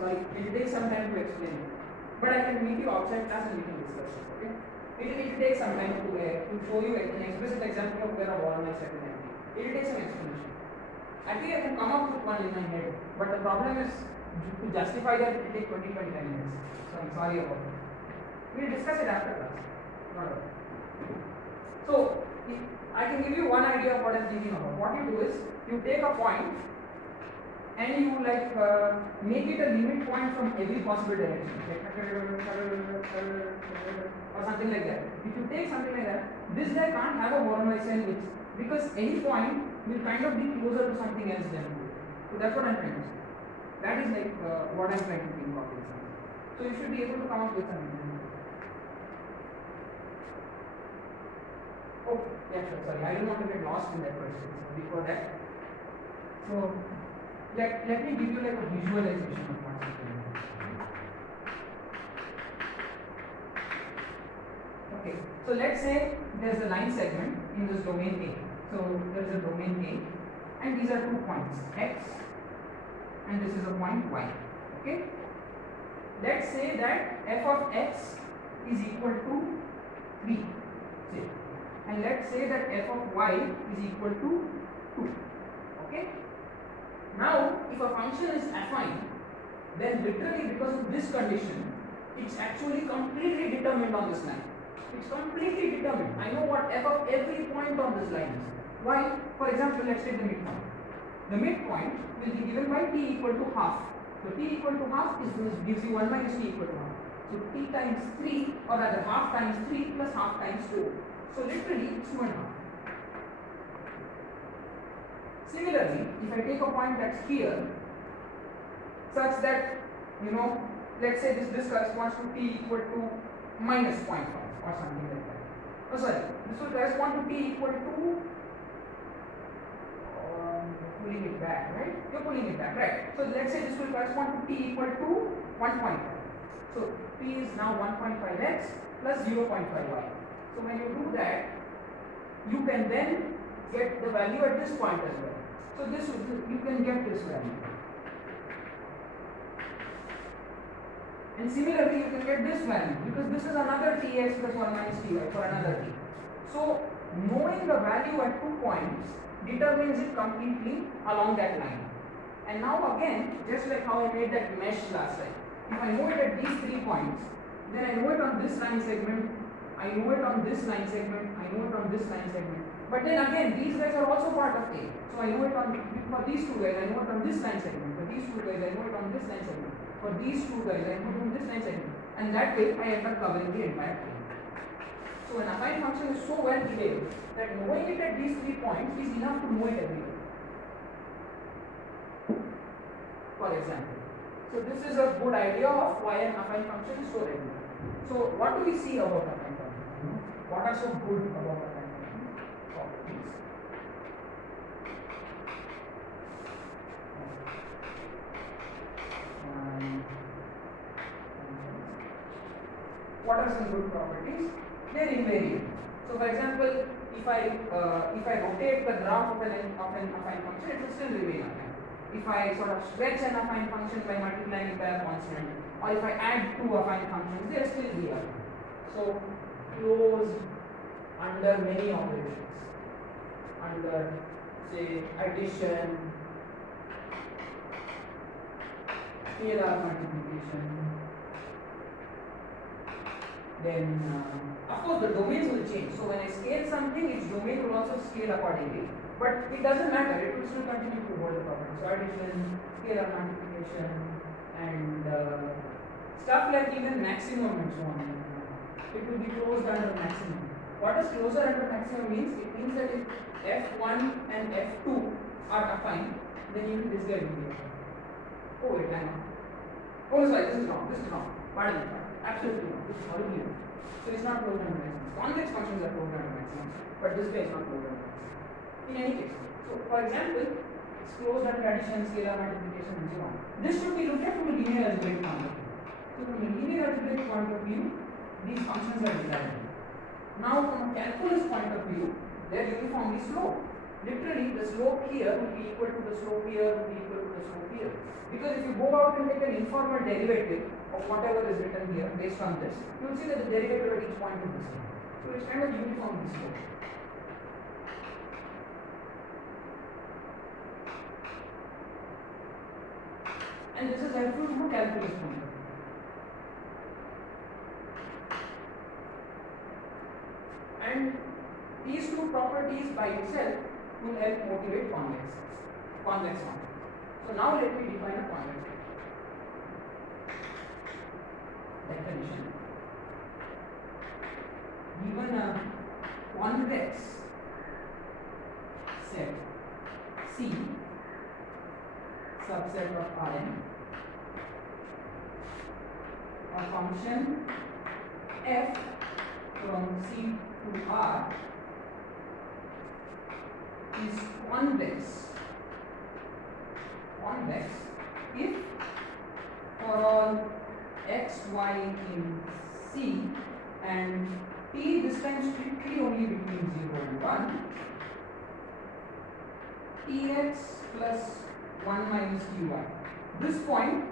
Sorry, it will take some time to explain it. But I can meet you outside class and we can discuss it. Okay? It will take some time to show you an explicit example of where a wall might set in empty. It will take some explanation. I think I can come up with one in my head, but the problem is to justify that it will take 20-25 minutes. So I'm sorry about that. We will discuss it after class. Not at all. So I can give you one idea of what I'm thinking about. What you do is you take a point and you like make it a limit point from every possible direction, or something like that. If you take something like that, this guy can't have a Born-Weiss because any point will kind of be closer to something else than you. So that's what I'm trying to say. That is like what I'm trying to think of. So you should be able to come up with something. Oh, yeah, sure. Sorry, I don't want to get lost in that question. So before that, so let me give you like a visualization of what's happening. Okay, so let's say there's a line segment in this domain A. So there's a domain A, and these are 2 points, x, and this is a point y. Okay. Let's say that f of x is equal to 3. Say. And let's say that f of y is equal to 2. Okay. Now, if a function is affine, then literally because of this condition, it's actually completely determined on this line. It's completely determined. I know what f of every point on this line is. Why? For example, let's take the midpoint. The midpoint will be given by t equal to half. So t equal to half gives you 1 minus t equal to half. So t times 3, or rather half times 3 plus half times 2. So literally it's 2 and a half. Similarly, if I take a point that's here, such that, let's say this corresponds to t equal to minus 0.5 or something like that. Oh sorry, this will correspond to t equal to, pulling it back, right? You're pulling it back, right? So let's say this will correspond to t equal to 1.5. So t is now 1.5x plus 0.5y. So when you do that, you can then get the value at this point as well. So you can get this value. And similarly, you can get this value because this is another tx plus 1 minus ty for another t. So knowing the value at 2 points determines it completely along that line. And now again, just like how I made that mesh last time, if I know it at these 3 points, then I know it on this line segment, I know it on this line segment, I know it on this line segment. But then again, these guys are also part of A. So I know it on, for these 2 guys, I know it on this line segment. For these 2 guys, I know it on this line segment. For these 2 guys, I know it on this line segment. And that way, I end up covering the entire thing. So an affine function is so well behaved that knowing it at these 3 points is enough to know it everywhere. For example. So this is a good idea of why an affine function is so regular. So what do we see about affine function? What are so good about affine function properties? What are some good properties? They are invariant. So for example, if I rotate the graph of an affine function, it will still remain affine. If I sort of stretch an affine function by multiplying it by a constant, or if I add 2 affine functions, they will still be affine. So closed under many operations, under say addition, scalar multiplication. Then of course the domains will change. So when I scale something, its domain will also scale accordingly. But it doesn't matter, it will still continue to hold the property. So addition, scalar multiplication, and stuff like even maximum and so on. It will be closed under maximum. What does closure under maximum means? It means that if f1 and f2 are affine, then even this guy will be affine. Oh wait, hang on. Oh sorry, this is wrong. Pardon me. Absolutely wrong. This is horribly wrong. So it's not closed under maximum. Convex functions are closed under maximum, but this guy is not closed under maximum. In any case, so for example, it's closed under addition, scalar multiplication, and so on. This should be looked at from a linear algebraic point of view. So from a linear algebraic point of view, these functions are desirable. Now from a calculus point of view, they are uniformly sloped. Literally, the slope here will be equal to the slope here, will be equal to the slope here. here. Because if you go out and take an informal derivative of whatever is written here based on this, you will see that the derivative at each point is the same. So it's kind of uniformly sloped. And this is helpful from a calculus point of view. And these two properties by itself will help motivate convex function. So now let me define a convex function. Definition. Given a convex set C subset of Rn, a function f from C to R is convex if for all x, y in C and t this time strictly only between 0 and 1, tx plus 1 minus ty. This point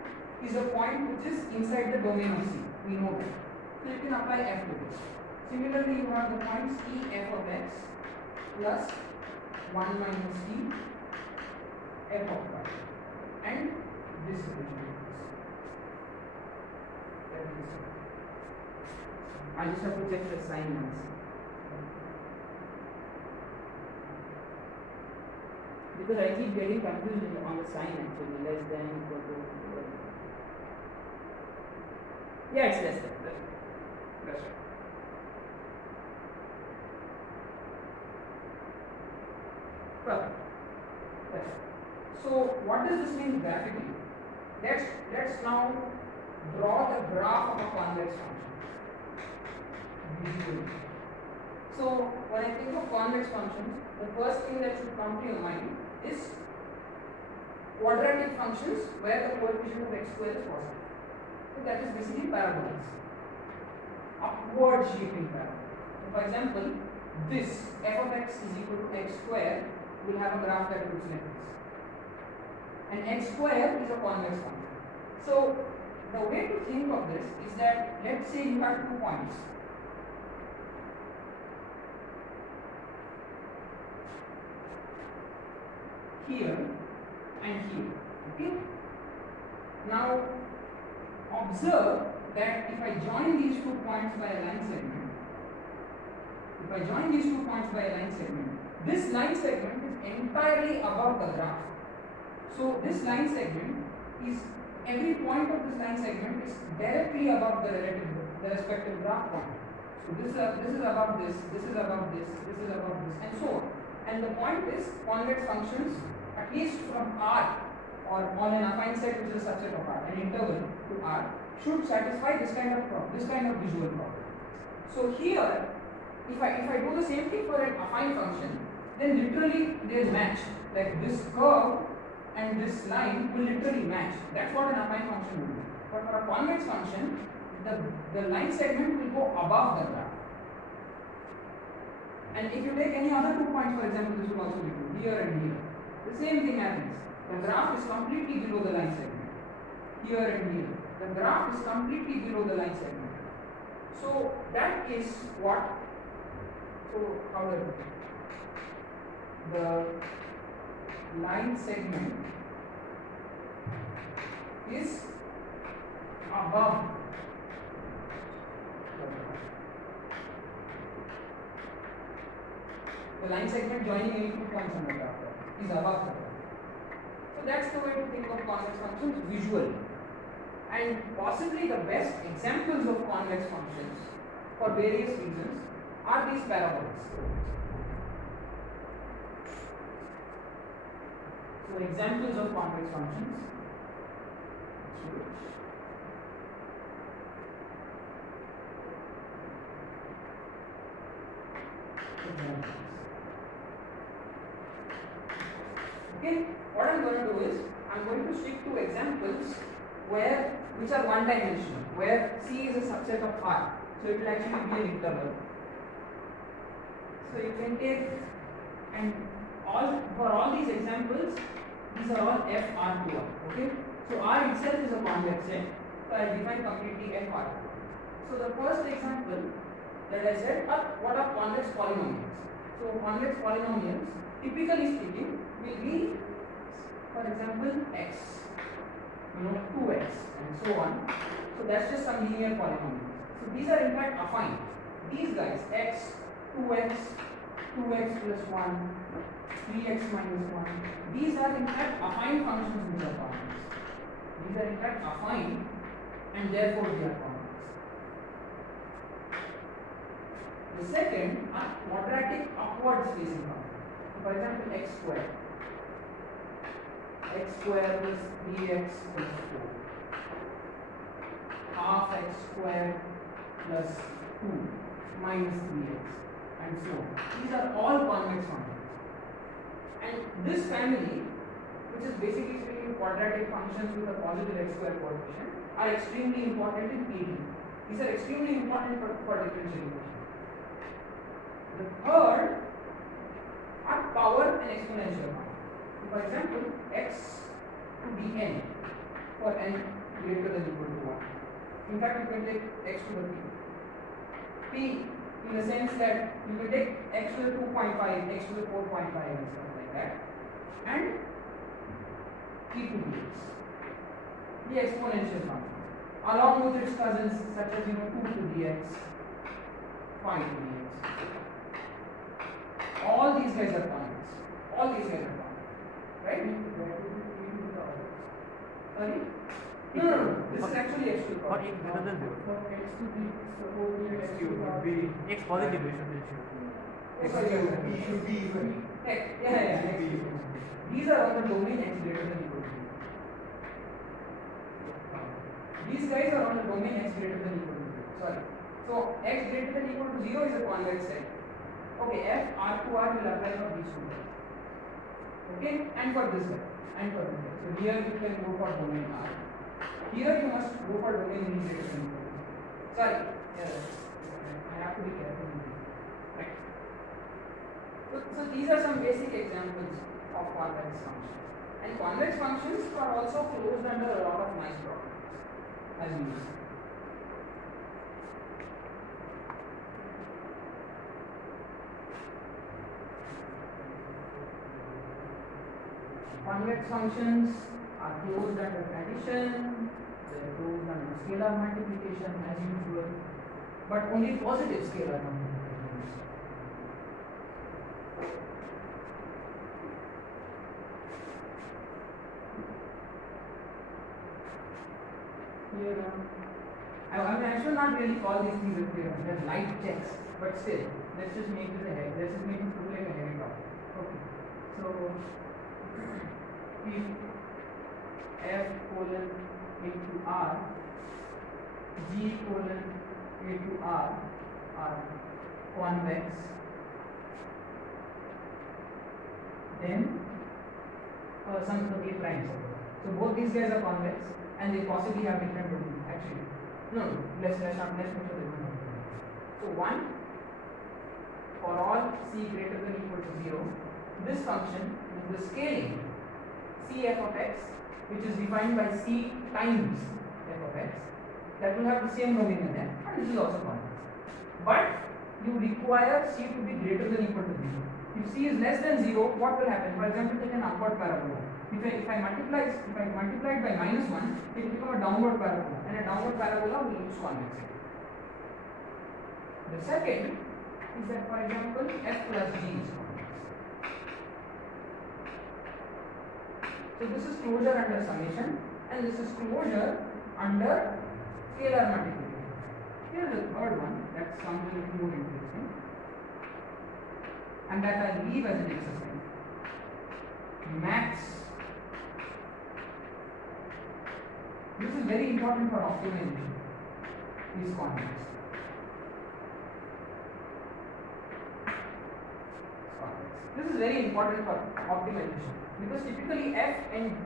is a point which is inside the domain of C. We know that. So you can apply f to this. Similarly, you have the points E f of x plus 1 minus t f of y, and this equation. I just have to check the sign once. Because I keep getting confused on the sign actually, less than equal to. Yeah, it's less than. That's right. Perfect. Yes. So what does this mean graphically? Let's now draw the graph of a convex function. Visually. So when I think of convex functions, the first thing that should come to your mind is quadratic functions where the coefficient of x square is positive. So that is basically parabolas, upward shaping parabola. So for example, this f of x is equal to x square will have a graph that looks like this. And x square is a convex function. So the way to think of this is that let's say you have 2 points. Here and here. Okay? Now observe that if I join these 2 points by a line segment, this line segment is entirely above the graph. So this line segment is, every point of this line segment is directly above the respective graph point. So this is above this, this is above this, this is above this, and so on. And the point is, convex functions, at least from R or on an affine set which is a subset of R, an interval to R, should satisfy this kind of visual property. So here, if I do the same thing for an affine function, then literally they match. Like this curve and this line will literally match. That's what an affine function will do. But for a convex function, the line segment will go above the graph. And if you take any other 2 points, for example, this will also be true, here and here. The same thing happens. The graph is completely below the line segment. Here and here. The graph is completely below the line segment. So that is what. So how do I put it? The line segment is above the line segment joining any 2 points on the graph is above the graph. So that's the way to think of convex functions visually. And possibly the best examples of convex functions for various reasons are these parabolas. So examples of convex functions. Okay, what I'm going to do is I'm going to stick to examples which are one dimensional, where C is a subset of R. So it will actually be an interval. So you can take, and for all these examples, These are all f R to R. Okay. So R itself is a convex set. So I define completely f R. So the first example that I said are what are convex polynomials. So convex polynomials, typically speaking, will be, for example, x, 2x, and so on. So that's just some linear polynomial. So these are in fact affine. These guys, x, 2x, 2x plus 1, 3x minus 1, these are in fact affine functions which are convex. These are in fact affine and therefore they are convex. The second are quadratic upwards facing functions. So for example, x square plus 3x plus 4, half x square plus 2 minus 3x, and so on. These are all convex functions. And this family, which is basically speaking quadratic functions with a positive x square coefficient, are extremely important in PD. These are extremely important for differential equation. The third are power and exponential functions. For example, x to the n for n greater than equal to 1. In fact, you can take x to the p in the sense that you can take x to the 2.5, x to the 4.5 and stuff like that, and e to the x, the exponential function, along with its cousins such as 2 to the x, 5 to the x. All these guys are convex. All these guys are convex, right? Sorry? No. This is actually x to the power. Or x greater than 0. X to the x cube would be X positive ratio. it should be even. Yeah. These are on the domain x greater than equal to 0. These guys are on the domain x greater than equal to 0. Sorry. So x greater than equal to 0 is a convex set. Okay, f R to R will apply for these two guys. Okay, and for this guy, and for this guy. So here you can go for domain R. Here you must go for domain v greater than equal to 0. Sorry, I have to be careful. Right. So these are some basic examples of convex functions. And convex functions are also closed under a lot of nice properties, as you will see. Convex functions are closed under addition, they are closed under scalar multiplication as usual, but only positive scalar multiplication. Here, I should not really call these things a theorem, they are light checks, but still, let's just make this look like a heavy topic. Okay, so if f colon into r, g colon into r are convex, then some of the primes. So both these guys are convex and they possibly have different domains. Actually, no, let's make sure they don't have different. So 1 for all c greater than equal to 0, this function is the scaling c f of x, which is defined by c times f of x, that will have the same domain in there, and this is also convex. But you require c to be greater than equal to 0. If c is less than 0, what will happen? For example, take an upward parabola. If I multiply it by minus 1, it will become a downward parabola, and a downward parabola will lose convexity. The second is that, for example, f plus g is convex. So this is closure under summation, and this is closure under scalar multiplication. Here is the third one that sounds a little more interesting, and that I leave as an exercise. Max. This is very important for optimization. Is convex. This is very important for optimization because typically f and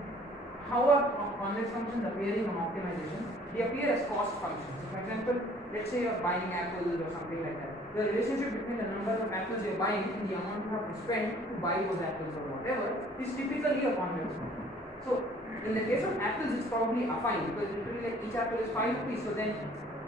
how are convex functions appearing on optimization? They appear as cost functions. For example, let's say you're buying apples or something like that. The relationship between the number of apples you're buying and the amount you have to spend to buy those apples or whatever is typically a convex function. So in the case of apples, it's probably affine because literally like each apple is 5 rupees. So then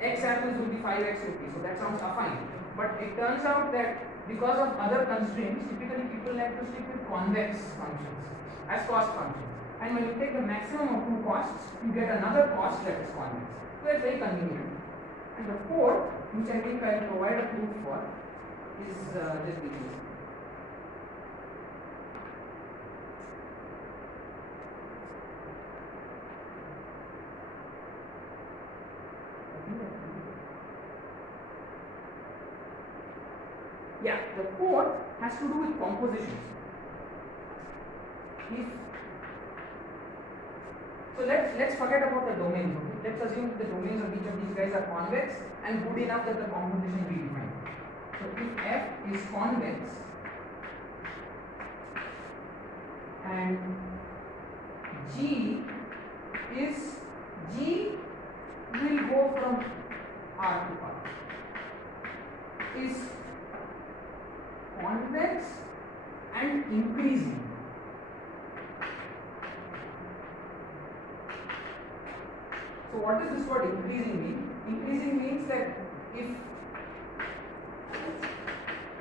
x apples will be 5x rupees. So that sounds affine. But it turns out that because of other constraints, typically people like to stick with convex functions as cost functions. And when you take the maximum of two costs, you get another cost that is convex. So that's very convenient. And the fourth, which I think I will provide a proof for, is this business. Yeah, the fourth has to do with compositions. So let's forget about the domains. Okay? Let's assume the domains of each of these guys are convex and good enough that the composition be defined. So if f is convex and G will go from R to R, is convex and increasing. So what does this word increasing mean? Increasing means that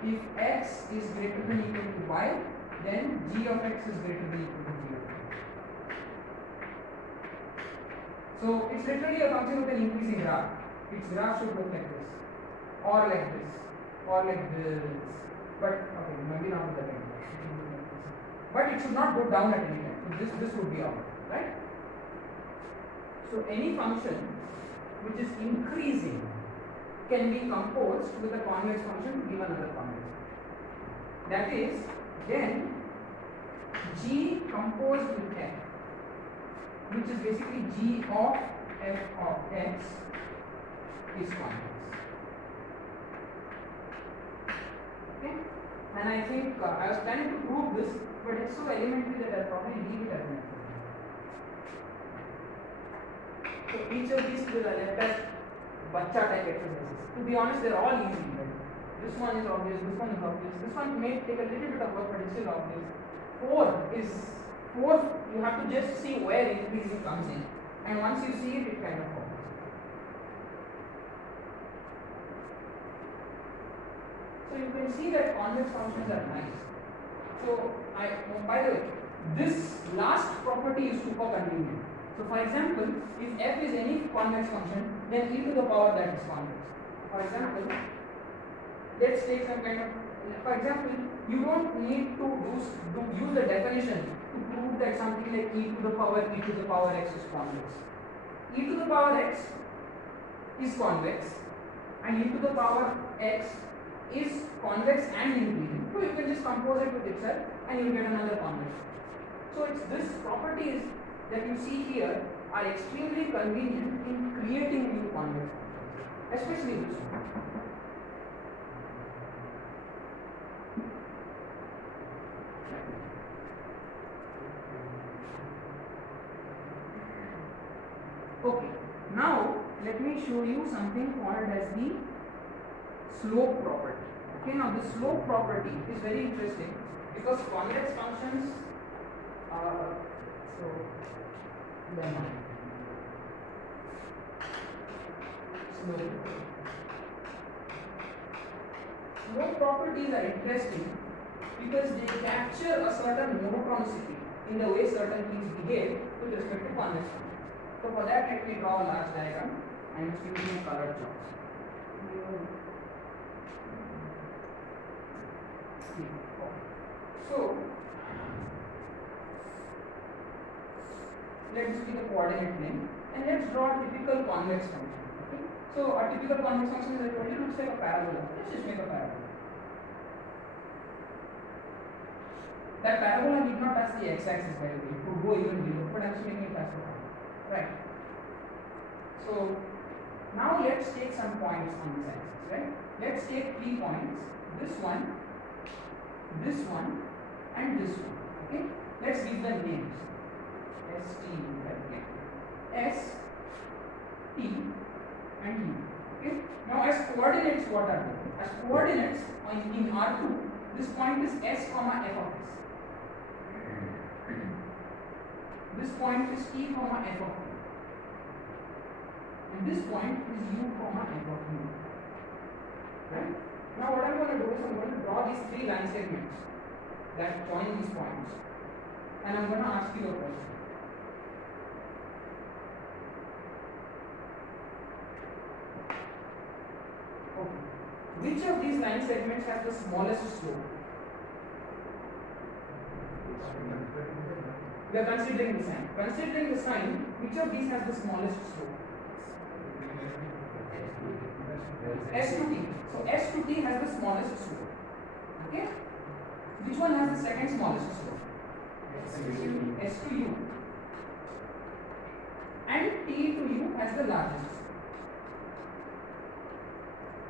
if x is greater than or equal to y, then g of x is greater than or equal to g of x. So it's literally a function of an increasing graph. Its graph should look like this, or like this, or like this. But okay, maybe not with the time. But it should not go down at any time. So this would be out, right? So any function which is increasing can be composed with a convex function to give another convex function. That is, then g composed with f, which is basically g of f of x, is convex. Okay? And I think I was planning to prove this, but it's so elementary that I'll probably leave it as an example. So each of these will are left as bacha type exercises. To be honest, they're all easy. Right? This one is obvious, this one is obvious, this one may take a little bit of work, but it's still obvious. Four, you have to just see where increasing comes in. And once you see it, it kind of forms. So you can see that convex functions are nice. So by the way, this last property is super convenient. So for example, if f is any convex function, then e to the power that is convex. For example, let's take some kind of, for example, you don't need to use the definition to prove that something like e to the power x is convex. E to the power x is convex and e to the power x is convex and increasing. So you can just compose it with itself and you get another convex. So it's this properties that you see here are extremely convenient in creating new convex functions, especially this one. Okay, now let me show you something called as the slope property. Okay, now the slope property is very interesting because convex functions slope properties are interesting because they capture a certain monotonicity in the way certain things behave with respect to convex functions. So for that, let me draw a large diagram. I am using a colored chalk. So let's give a coordinate plane and let's draw a typical convex function. Okay? So a typical convex function, as I told you, looks like a parabola. Let's just make a parabola. That parabola need not touch the x-axis, by the way. It would go even below, but I'm just making it as a parabola. Right. So now let's take some points on this axis, right? Let's take 3 points. This one, and this one. Okay? Let's give them names. S, T, U, right? S, T, and U. Okay? what are they? As coordinates in R2, this point is S comma f of s. This point is t comma f of t. And this point is u comma f of u. Right? Now what I'm going to do is I'm going to draw these three line segments that join these points. And I'm going to ask you a question. Okay. Which of these line segments has the smallest slope? We are considering the sign. Considering the sign, which of these has the smallest slope? S to t. So S to t has the smallest slope. Okay? Which one has the second smallest slope? S to u. And t to u has the largest slope.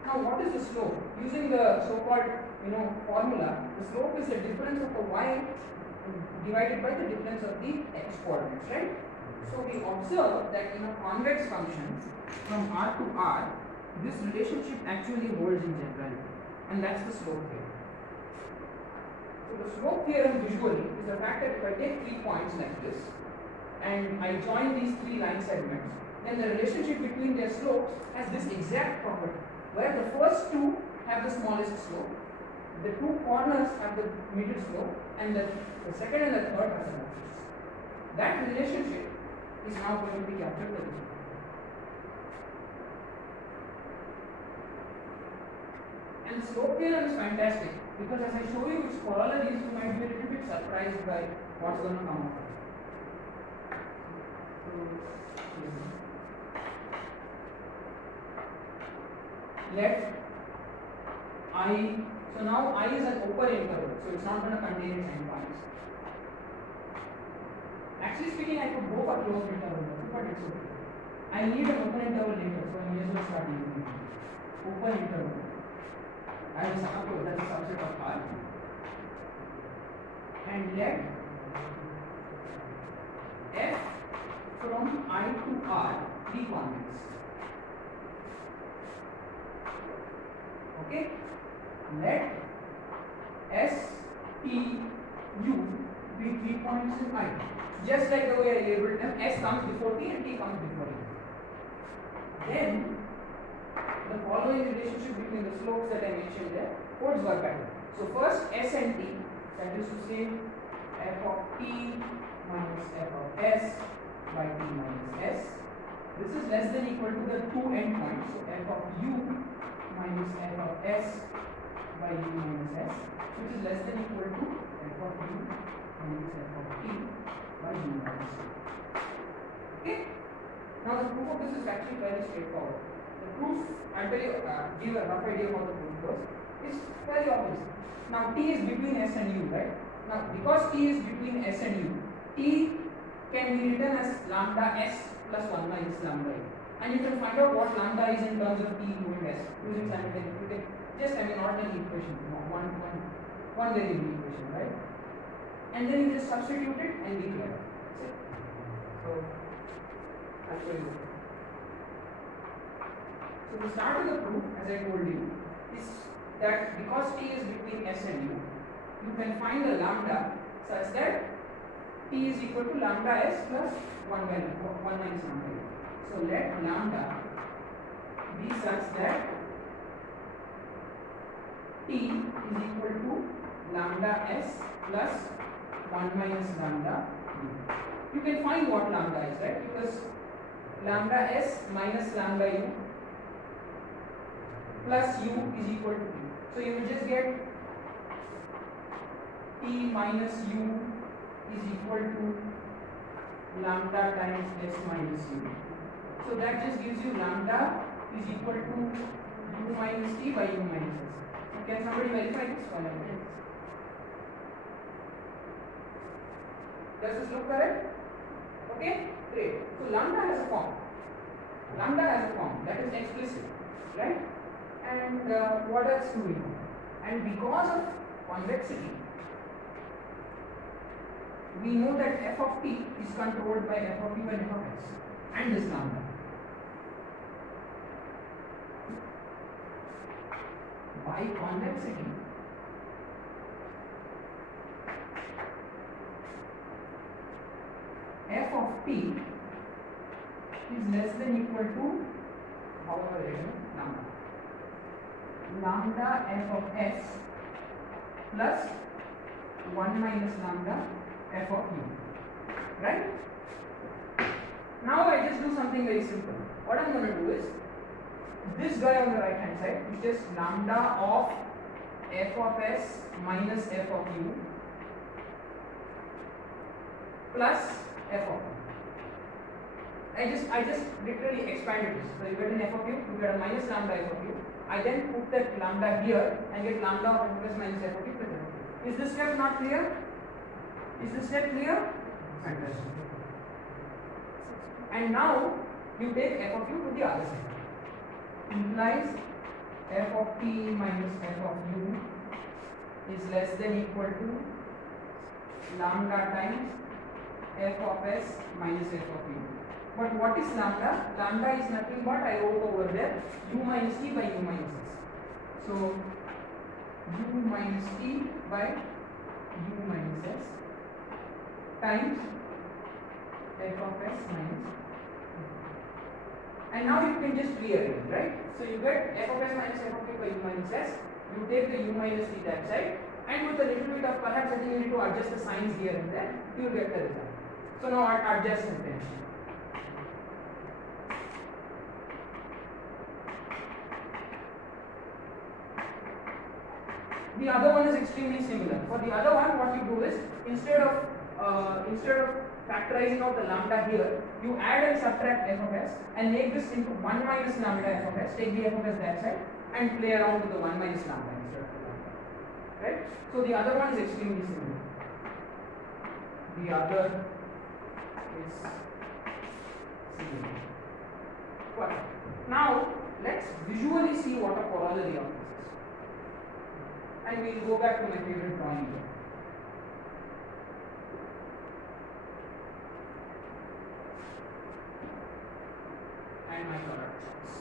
Now what is the slope? Using the so-called formula, the slope is the difference of the y divided by the difference of the x coordinates, right? So we observe that in a convex function from R to R, this relationship actually holds in general, and that's the slope theorem. So the slope theorem visually is the fact that if I take 3 points like this and I join these 3 line segments, then the relationship between their slopes has this exact property, where the first 2 have the smallest slope, the 2 corners have the middle slope, and the second and the third have the largest. That relationship is now going to be captured by this. And the slope theorem is fantastic because as I show you its corollaries, you might be a little bit surprised by what's going to come out. Let I, so now I is an open interval, so it's not going to contain its endpoints. Actually speaking, I could go for closed interval, but it's okay. I need an open interval later, so I may as well start using it. Open interval. I will suppose that's a subset of R. And let f from I to R be convex. Okay? Let S, T, U be 3 points in I. Just like the way I labeled them, S comes before T and T comes before U. Then the following relationship between the slopes that I mentioned there holds verbatim. So first S and T, that is to say f of t minus f of s by t minus s. This is less than equal to the 2 endpoints. So f of u minus f of s by u minus s, which is less than equal to f of u minus f of t by u minus s. Okay? Now the proof of this is actually very straightforward. The proof, I'll tell you, give a rough idea of how the proof goes. It's very obvious. Now t is between s and u, right? Now because t is between s and u, t can be written as lambda s plus 1 minus lambda u. And you can find out what lambda is in terms of t, u and s using simultaneous. You can just, ordinary equation, one variable equation, right? And then you just substitute it and be clear. That's it. So, I'll show you. So the start of the proof, as I told you, is that because t is between s and u, you can find the lambda such that t is equal to lambda s plus 1 minus lambda u. So let lambda be such that t is equal to lambda s plus 1 minus lambda u. You can find what lambda is, right? Because lambda s minus lambda u plus u is equal to t. So you will just get t minus u is equal to lambda times s minus u. So that just gives you lambda is equal to u minus t by u minus s. Can somebody verify this one? Does this look correct? Okay, great. So lambda has a form. Lambda has a form that is explicit, right? And what else do we know? And because of convexity, we know that f of t is controlled by f of u and f of s and this lambda. by convexity f of t is less than equal to, however it is, lambda f of s plus 1 minus lambda f of u, right? Now I just do something very simple. What I'm going to do is, this guy on the right hand side is just lambda of f of s minus f of u plus f of u. I just literally expanded this. So you get an f of u, you get a minus lambda f of u. I then put that lambda here and get lambda of f plus minus f of u plus f of u. Is this step not clear? Is this step clear? Fantastic. And now you take f of u to the other side. Implies f of t minus f of u is less than equal to lambda times f of s minus f of u. But what is lambda? Lambda is nothing but, I wrote over there, u minus t by u minus s. So u minus t by u minus s times f of s minus. And now you can just rearrange, right? So you get f of s minus f of u by u minus s. You take the u minus t that side, and with a little bit of, perhaps I think you need to adjust the signs here and there, you will get the result. So now adjust the tension. The other one is extremely similar. For the other one, what you do is, instead of factorizing out the lambda here, you add and subtract f of s and make this into 1 minus lambda f of s, take the f of s that side and play around with the 1 minus lambda instead of the lambda. Right? So the other one is extremely similar. The other is similar. But now let's visually see what a corollary of this is. And we will go back to my favorite drawing here. And my color choice.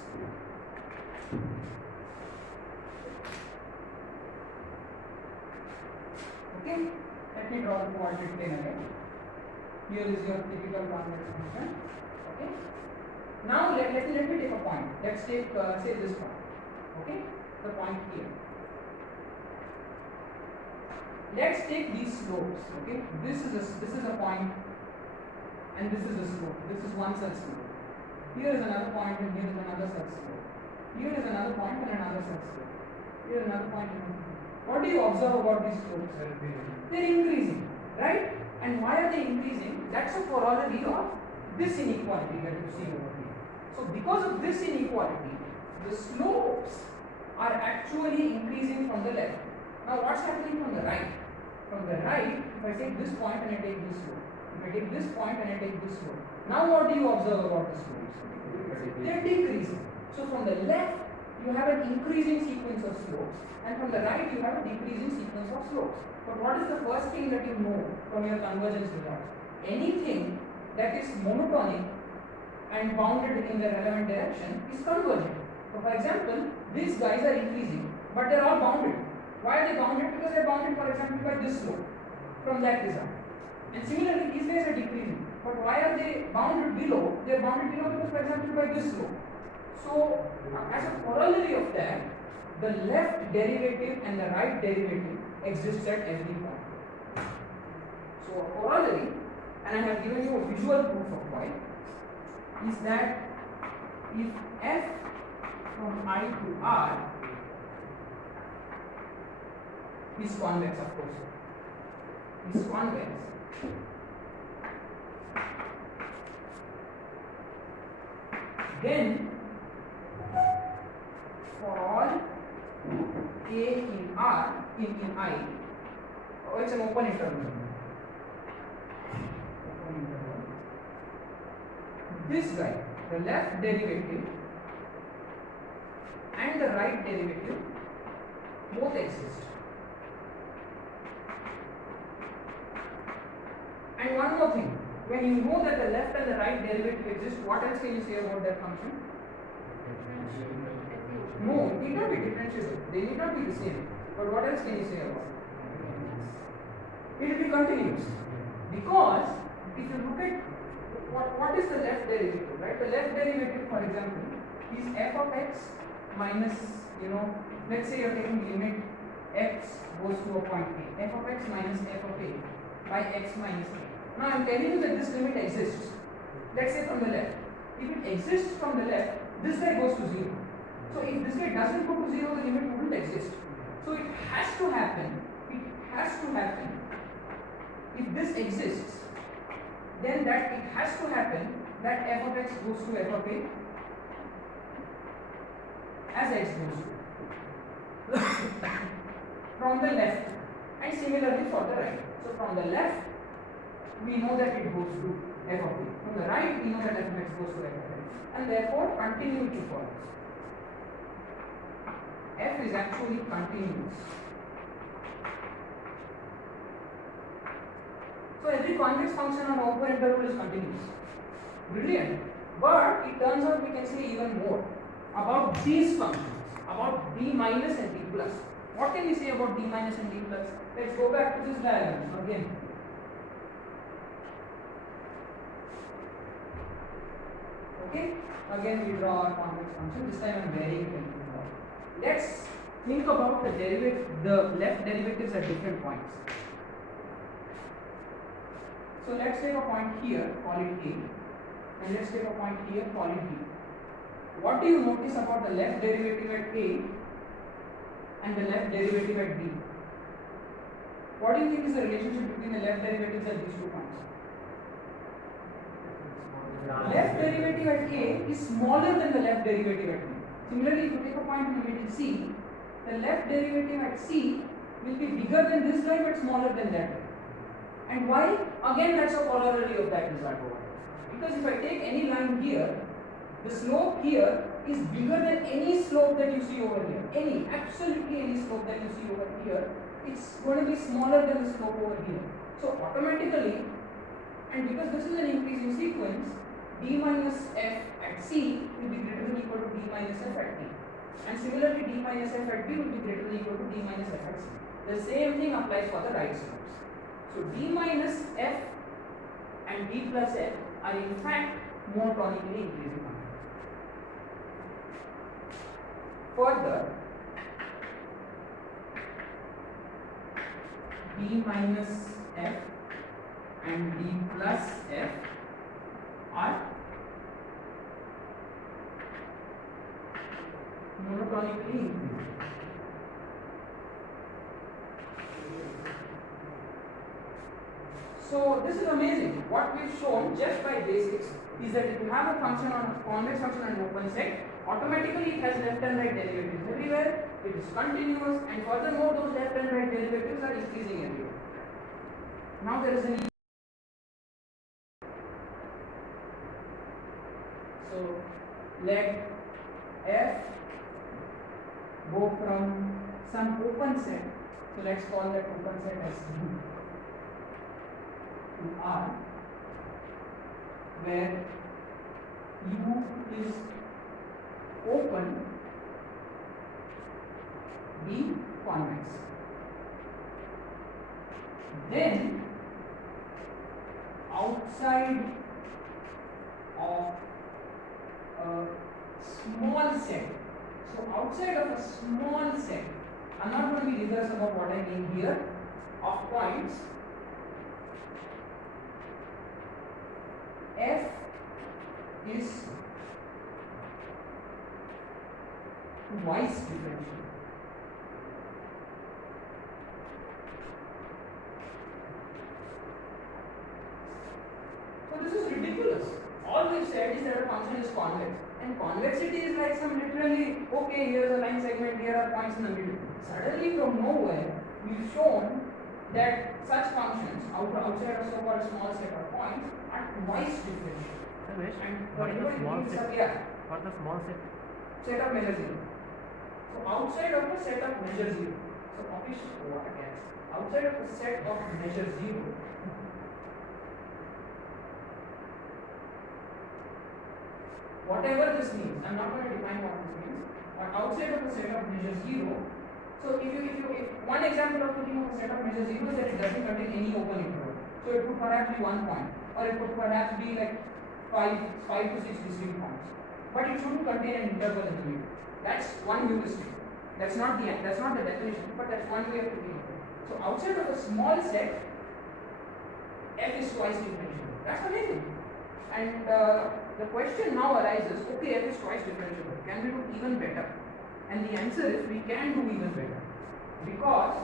Okay, let me draw the coordinate plane again. Here is your typical convex function. Okay, now let me take a point. Let's take say this point. Okay, the point here. Let's take these slopes. Okay, this is a point, and this is a slope. This is one such slope. Here is another point, and here is another such slope. Here is another point and another such slope. Here is another point and another slope. What do you observe about these slopes? They are increasing, right? And why are they increasing? That's a corollary of this inequality that you see over here. So because of this inequality, the slopes are actually increasing from the left. Now what's happening from the right? From the right, if I take this point and I take this slope, if I take this point and I take this slope, now what do you observe about the slopes? They are decreasing. So from the left, you have an increasing sequence of slopes, and from the right, you have a decreasing sequence of slopes. But what is the first thing that you know from your convergence results? Anything that is monotonic and bounded in the relevant direction is convergent. So for example, these guys are increasing, but they are all bounded. Why are they bounded? Because they are bounded, for example, by this slope from that result. And similarly, these guys are decreasing. But why are they bounded below? They are bounded below because, for example, by this slope. So, as a corollary of that, the left derivative and the right derivative exists at every point. So, a corollary, and I have given you a visual proof of why, is that if f from I to R is convex, of course, is convex, then for all A in R, in I, it's an open interval. This guy, the left derivative and the right derivative both exist. And one more thing, when you know that the left and the right derivative exist, what else can you say about that function? No, it need not be differentiable. They need not be the same. But what else can you say about it? It will be continuous. Because if you look at what is the left derivative, right? The left derivative, for example, is f of x minus, let's say you're taking limit x goes to a point a. F of x minus f of a by x minus a. Now I'm telling you that this limit exists. Let's say from the left. If it exists from the left, this guy goes to 0. So if this guy doesn't go to 0, the limit wouldn't exist. So it has to happen. If this exists, then that it has to happen that f of x goes to f of a as x goes to from the left, and similarly for the right. So from the left, we know that it goes to f of a. From the right, we know that f of x goes to f of a, and therefore continuity follows. F is actually continuous. So every convex function on open interval is continuous. Brilliant. But it turns out we can say even more about these functions, about d minus and d plus. What can we say about d minus and d plus? Let's go back to this diagram again. Okay? Again we draw our convex function. This time I am varying it. Let's think about the left derivatives at different points. So let's take a point here, call it A, and let's take a point here, call it B. What do you notice about the left derivative at A and the left derivative at B? What do you think is the relationship between the left derivatives at these 2 points? Left derivative at A is smaller than the left derivative at B. Similarly, if you take a point in the middle C, the left derivative at C will be bigger than this guy but smaller than that guy. And why? Again, that's a corollary of that result over here. Because if I take any line here, the slope here is bigger than any slope that you see over here. Absolutely any slope that you see over here, it's going to be smaller than the slope over here. So automatically, and because this is an increasing sequence, d minus f at C will be greater than or equal to d minus f at D. And similarly, d minus f at B will be greater than or equal to d minus f at C. The same thing applies for the right slopes. So d minus f and d plus f are in fact monotonically increasing functions. Further, d minus f and d plus f are monotonically increasing. So this is amazing. What we've shown just by basics is that if you have a function on a convex function on an open set, automatically it has left and right derivatives everywhere, it is continuous, and furthermore those left and right derivatives are increasing everywhere. Now there is an so let f go from some open set, so let's call that open set as U, to R, where U is open, B convex. Then outside of a small set, so outside of a small set, I'm not going to be rigorous about what I mean here, of points, f is twice differentiable. So this is ridiculous. All we've said is that a function is convex, and convexity is like some literally, okay, here's a line segment, here are points in the middle. Suddenly from nowhere, we've shown that such functions outside of so-called small set of points are twice differentiable. And what is the small set? Yeah, For the small set, set of measure 0. So outside of a set of measure 0. So official what again? Outside of a set of measure 0. whatever this means, I'm not going to define what this means, but outside of a set of measure 0, so if one example of thinking of a set of measure 0 is that it doesn't contain any open interval. So it could perhaps be 1 point, or it could perhaps be like 5 to 6 distinct points. But it shouldn't contain an interval in the middle. That's one heuristic. That's not the definition, but that's one way of thinking of it. So outside of a small set, f is twice differentiable. That's amazing. And the question now arises, okay, f is twice differentiable. Can we do even better? And the answer is we can do even better. Because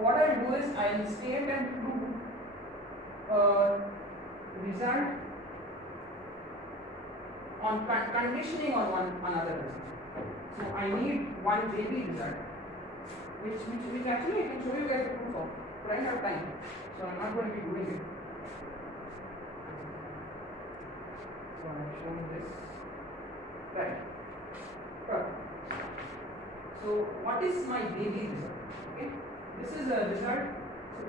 what I will do is I will state and prove result on conditioning on another result. So I need one baby result, which actually I can show you guys the proof of, but I don't have time, so I'm not going to be doing it. So I have shown this. Right. Perfect. So what is my baby result? Okay. This is a result. So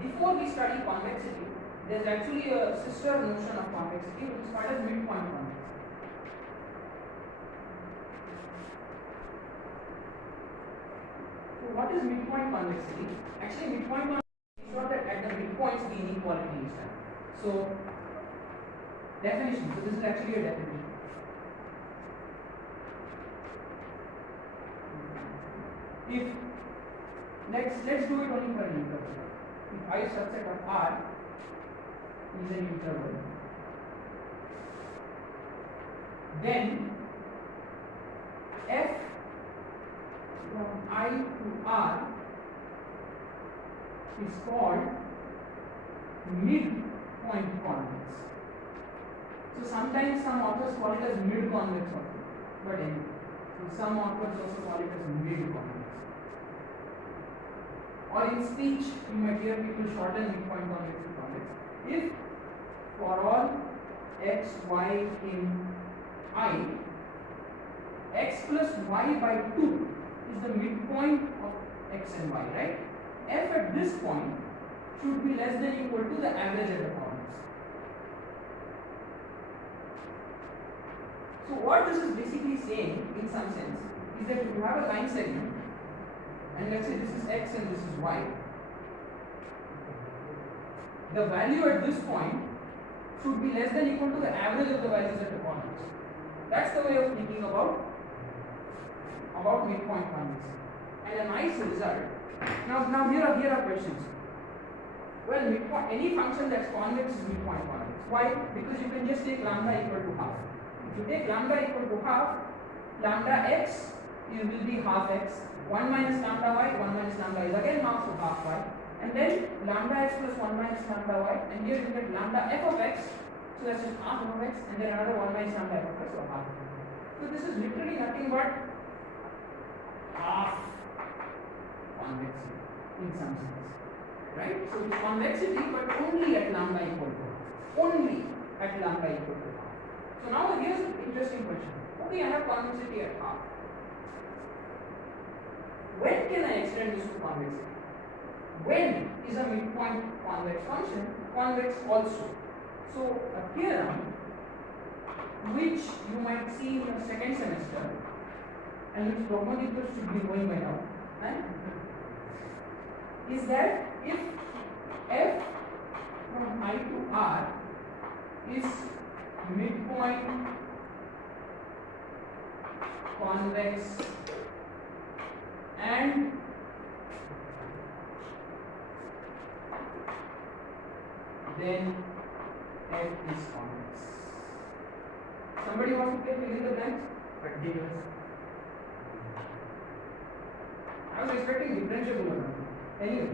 before we study convexity, there is actually a sister notion of convexity which is called as midpoint convexity. So what is midpoint convexity? Actually, midpoint convexity is not that at the midpoints the inequality is done. So definition. So this is actually a definition. If let's do it only for an interval. If I subset of R is an interval, then f from I to R is called midpoint convex. So sometimes some authors call it as mid convex also, but anyway, so some authors also call it as mid convex. Or in speech, you might hear people shorten midpoint convex to convex. If for all x, y in I, x plus y by 2 is the midpoint of x and y, right? F at this point should be less than equal to the average at the corners. So what this is basically saying, in some sense, is that if you have a line segment, and let's say this is x and this is y, the value at this point should be less than equal to the average of the values at the corners. That's the way of thinking about midpoint convexity. And a nice result. Now here are questions. Well, any function that's convex is midpoint convex. Why? Because you can just take lambda equal to half. If you take lambda equal to half, lambda x will be half x. 1 minus lambda y, 1 minus lambda is again half, so half y. And then lambda x plus 1 minus lambda y, and here you get lambda f of x, so that's just half of x, and then another 1 minus lambda f of x, so half. So this is literally nothing but half convexity in some sense, right? So it's convexity, but only at lambda equal to half. Only at lambda equal to half. So now here's the interesting question. Okay, I have convexity at half. When can I extend this to convexity? When is a midpoint convex function convex also? So a theorem which you might see in your second semester and which prognosticators should be knowing by now, is that if f from I to R is midpoint convex and then f is convex. Somebody wants to fill in the blanks? Continuous. I was expecting differentiable or something. Anyway,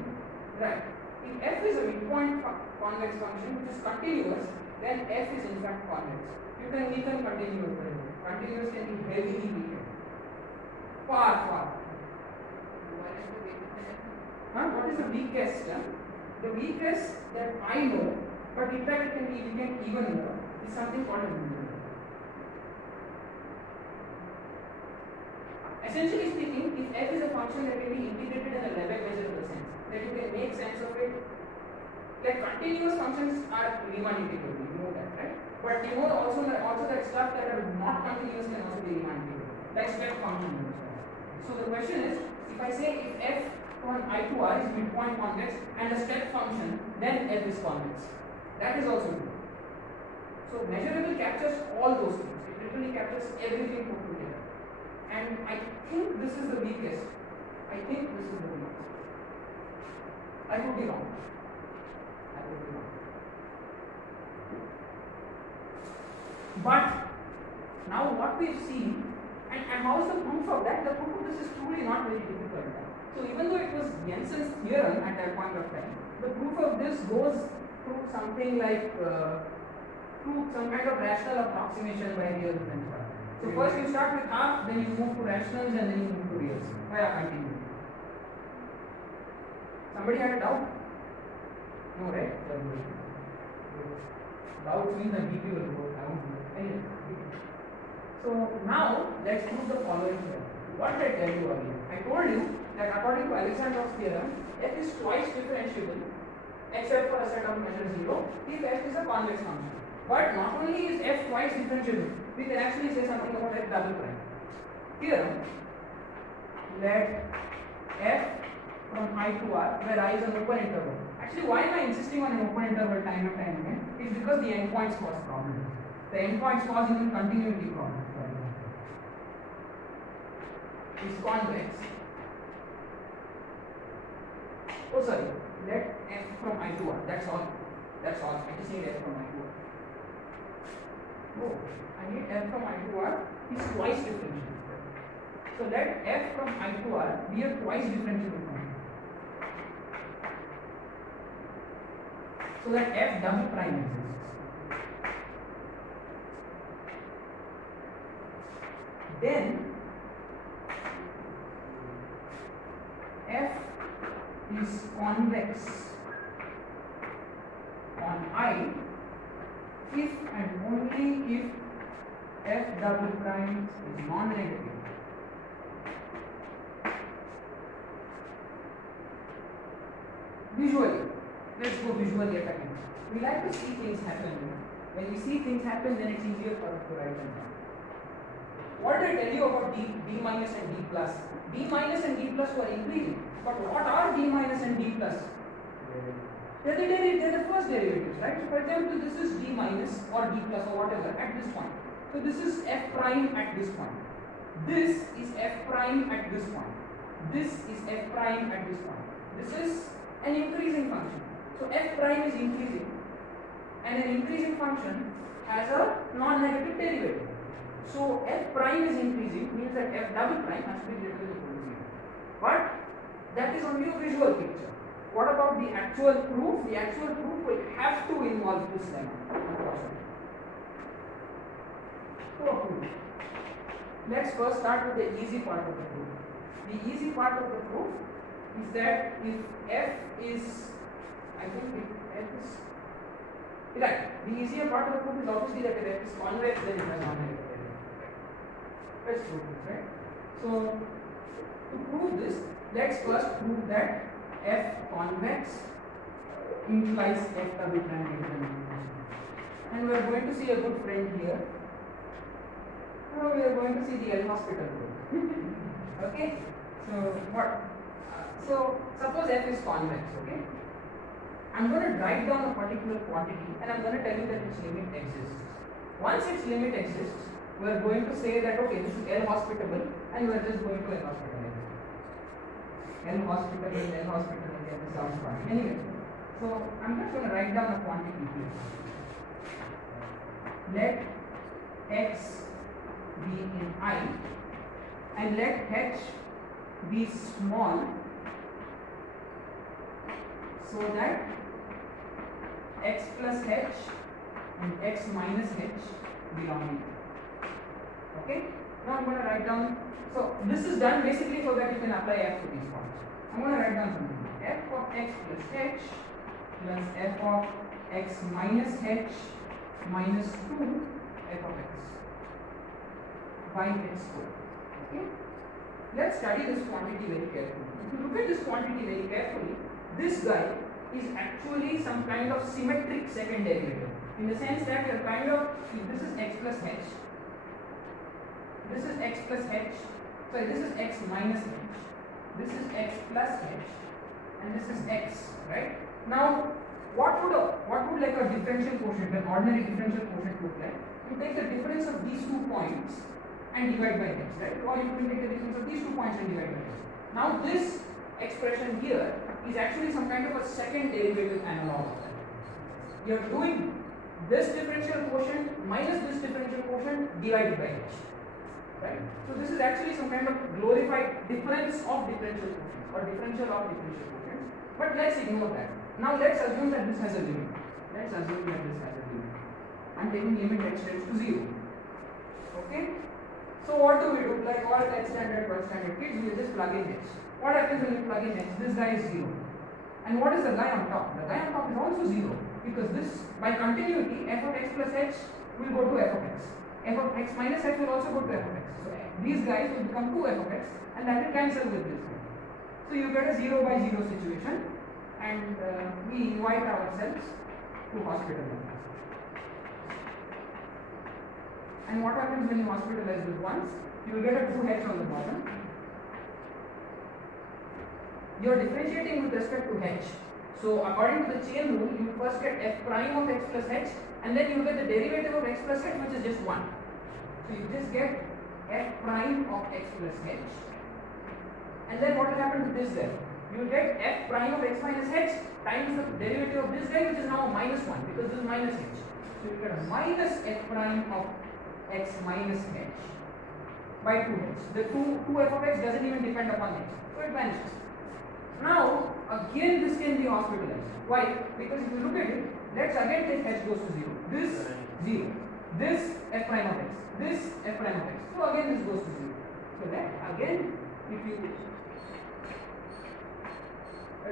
right. If f is a midpoint convex function which is continuous, then f is in fact convex. You can weaken continuous. Continuous can be heavily weakened. Far. What is the weakest? The weakest that I know, but in fact it can be weakened even more, is something called a regularity. Essentially speaking, if f is a function that can be integrated in a Lebesgue measurable sense, that you can make sense of it, like continuous functions are Riemann integrable, you know But you know also that stuff that are not continuous can also be Riemann integral, like step function. So the question is, if I say if f on I to r is midpoint convex and a step function, then f is convex. That is also true. So measurable captures all those things. It literally captures everything put together. And I think this is the weakest. I think this is the weakest. I could be wrong. I could be wrong. But now what we've seen, and how is the proof of that? The proof of this is truly not very difficult. So even though it was Jensen's theorem at that point of time, the proof of this goes through something like through some kind of rational approximation by reals and stuff. So first you start with half, then you move to rationals, and then you move to reals via continuity. Somebody had a doubt? No, right? Doubts means that BP will go down. Anyway. So now let's prove the following here. What did I tell you earlier? I told you that according to Alexandrov's theorem, f is twice differentiable except for a set of measure 0 if f is a convex function. But not only is f twice differentiable, we can actually say something about f double prime. Theorem, let f from I to r, where I is an open interval. Actually, why am I insisting on an open interval time and time again? It's because the endpoints cause problems. The endpoints cause even continuity problems. Is convex. Oh, sorry. Let f from I to r. That's all. That's all. I just need f from I to r. Oh, I need f from I to r is twice differentiable. So let f from I to r be a twice differentiable function. So that f double prime exists. Then f is convex on I if and only if f double prime is non-negative. Visually, let's go visually yet again. We like to see things happen. When we see things happen, then it's easier for us to write them down. What did I tell you about d minus and d plus? D minus and d plus were increasing. But what are d minus and d plus? They're the first derivatives, right? So for example, this is d minus or d plus or whatever at this point. So this is f prime at this point. This is f prime at this point. This is f prime at this point. This is an increasing function. So f prime is increasing, and an increasing function has a non-negative derivative. So f prime is increasing means that f double prime has to be greater than or equal to 0. But that is only a visual picture. What about the actual proof? The actual proof will have to involve this lemma, unfortunately. So a proof. Let's first start with the easy part of the proof. The easy part of the proof is that if f is, I think if f is, right, the easier part of the proof is obviously that if f is convex, then it has non-negative. Let's prove this, right? So, to prove this, let's first prove that f convex implies f double prime greater than or equal to 0. And we are going to see a good friend here. Now we are going to see the L hospital rule. Okay? So, what? So, suppose f is convex, okay? I'm going to write down a particular quantity and I'm going to tell you that its limit exists. Once its limit exists, we are going to say that okay, this is L hospitable, and we are just going to L hospitalize it. L hospitable, L hospitable, this sounds fine. Anyway, so I'm just going to write down a quantity here. Let x be in I, and let h be small, so that x plus h and x minus h belong in it. Okay? Now I'm going to write down, so this is done basically so that you can apply f to these points. I'm going to write down something. F of x plus h plus f of x minus h minus 2 f of x by x square. Okay? Let's study this quantity very carefully. If you look at this quantity very carefully, this guy is actually some kind of symmetric second derivative, in the sense that you're kind of, if this is x plus h, this is x plus h, sorry, this is x minus h, this is x plus h, and this is x, right? Now, what would like a differential quotient, an ordinary differential quotient look like? You take the difference of these 2 points and divide by x, right? Or you can take the difference of these 2 points and divide by x. Now, this expression here is actually some kind of a second derivative analog of that. You are doing this differential quotient minus this differential quotient divided by h, right? So this is actually some kind of glorified difference of differential quotient or differential of differential quotient. But let's ignore that. Now let's assume that this has a limit. Let's assume that this has a limit. I'm taking limit x tends to 0. Okay? So what do we do? Like all 10th standard, 12th standard kids, we just plug in x. What happens when you plug in x? This guy is 0. And what is the guy on top? The guy on top is also 0, because this, by continuity, f of x plus h will go to f of x. F of x minus h will also go to f of x. So these guys will become 2 f of x, and that will cancel with this guy. So you get a 0 by 0 situation, and we invite ourselves to hospital. And what happens when you hospitalize this once? You will get a 2h on the bottom. You are differentiating with respect to h. So according to the chain rule, you first get f prime of x plus h, and then you get the derivative of x plus h, which is just 1. So you just get f prime of x plus h, and then what will happen to this guy? You will get f prime of x minus h times the derivative of this guy, which is now minus 1, because this is minus h. So you get a minus f prime of x minus h by 2h. The 2 f of x doesn't even depend upon h, so it vanishes. Now, again this can be hospitalized. Why? Because if you look at it, let's again take h goes to 0. This 0. This f prime of x. This f prime of x. So again this goes to 0. So that again, if you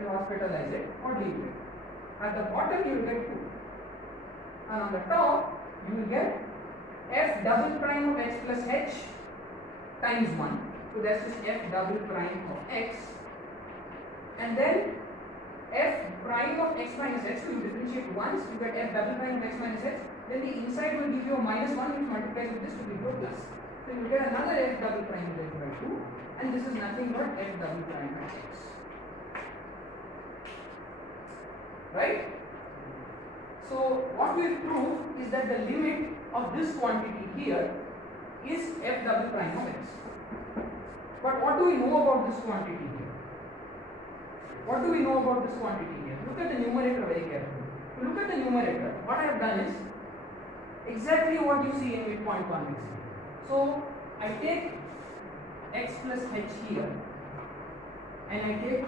hospitalize it, what do you get? At the bottom you will get 2. And on the top you will get f double prime of x plus h times 1. So that's just f double prime of x. And then f prime of x minus h, so you differentiate once, you get f double prime of x minus h, then the inside will give you a minus 1 which multiplies with this to give you a plus. So you get another f double prime divided by 2, and this is nothing but f double prime of x. Right? So what we proved is that the limit of this quantity here is f double prime of x. But what do we know about this quantity here? What do we know about this quantity here? Look at the numerator very carefully. If you look at the numerator, what I have done is exactly what you see in midpoint convexity. So I take x plus h here, and I take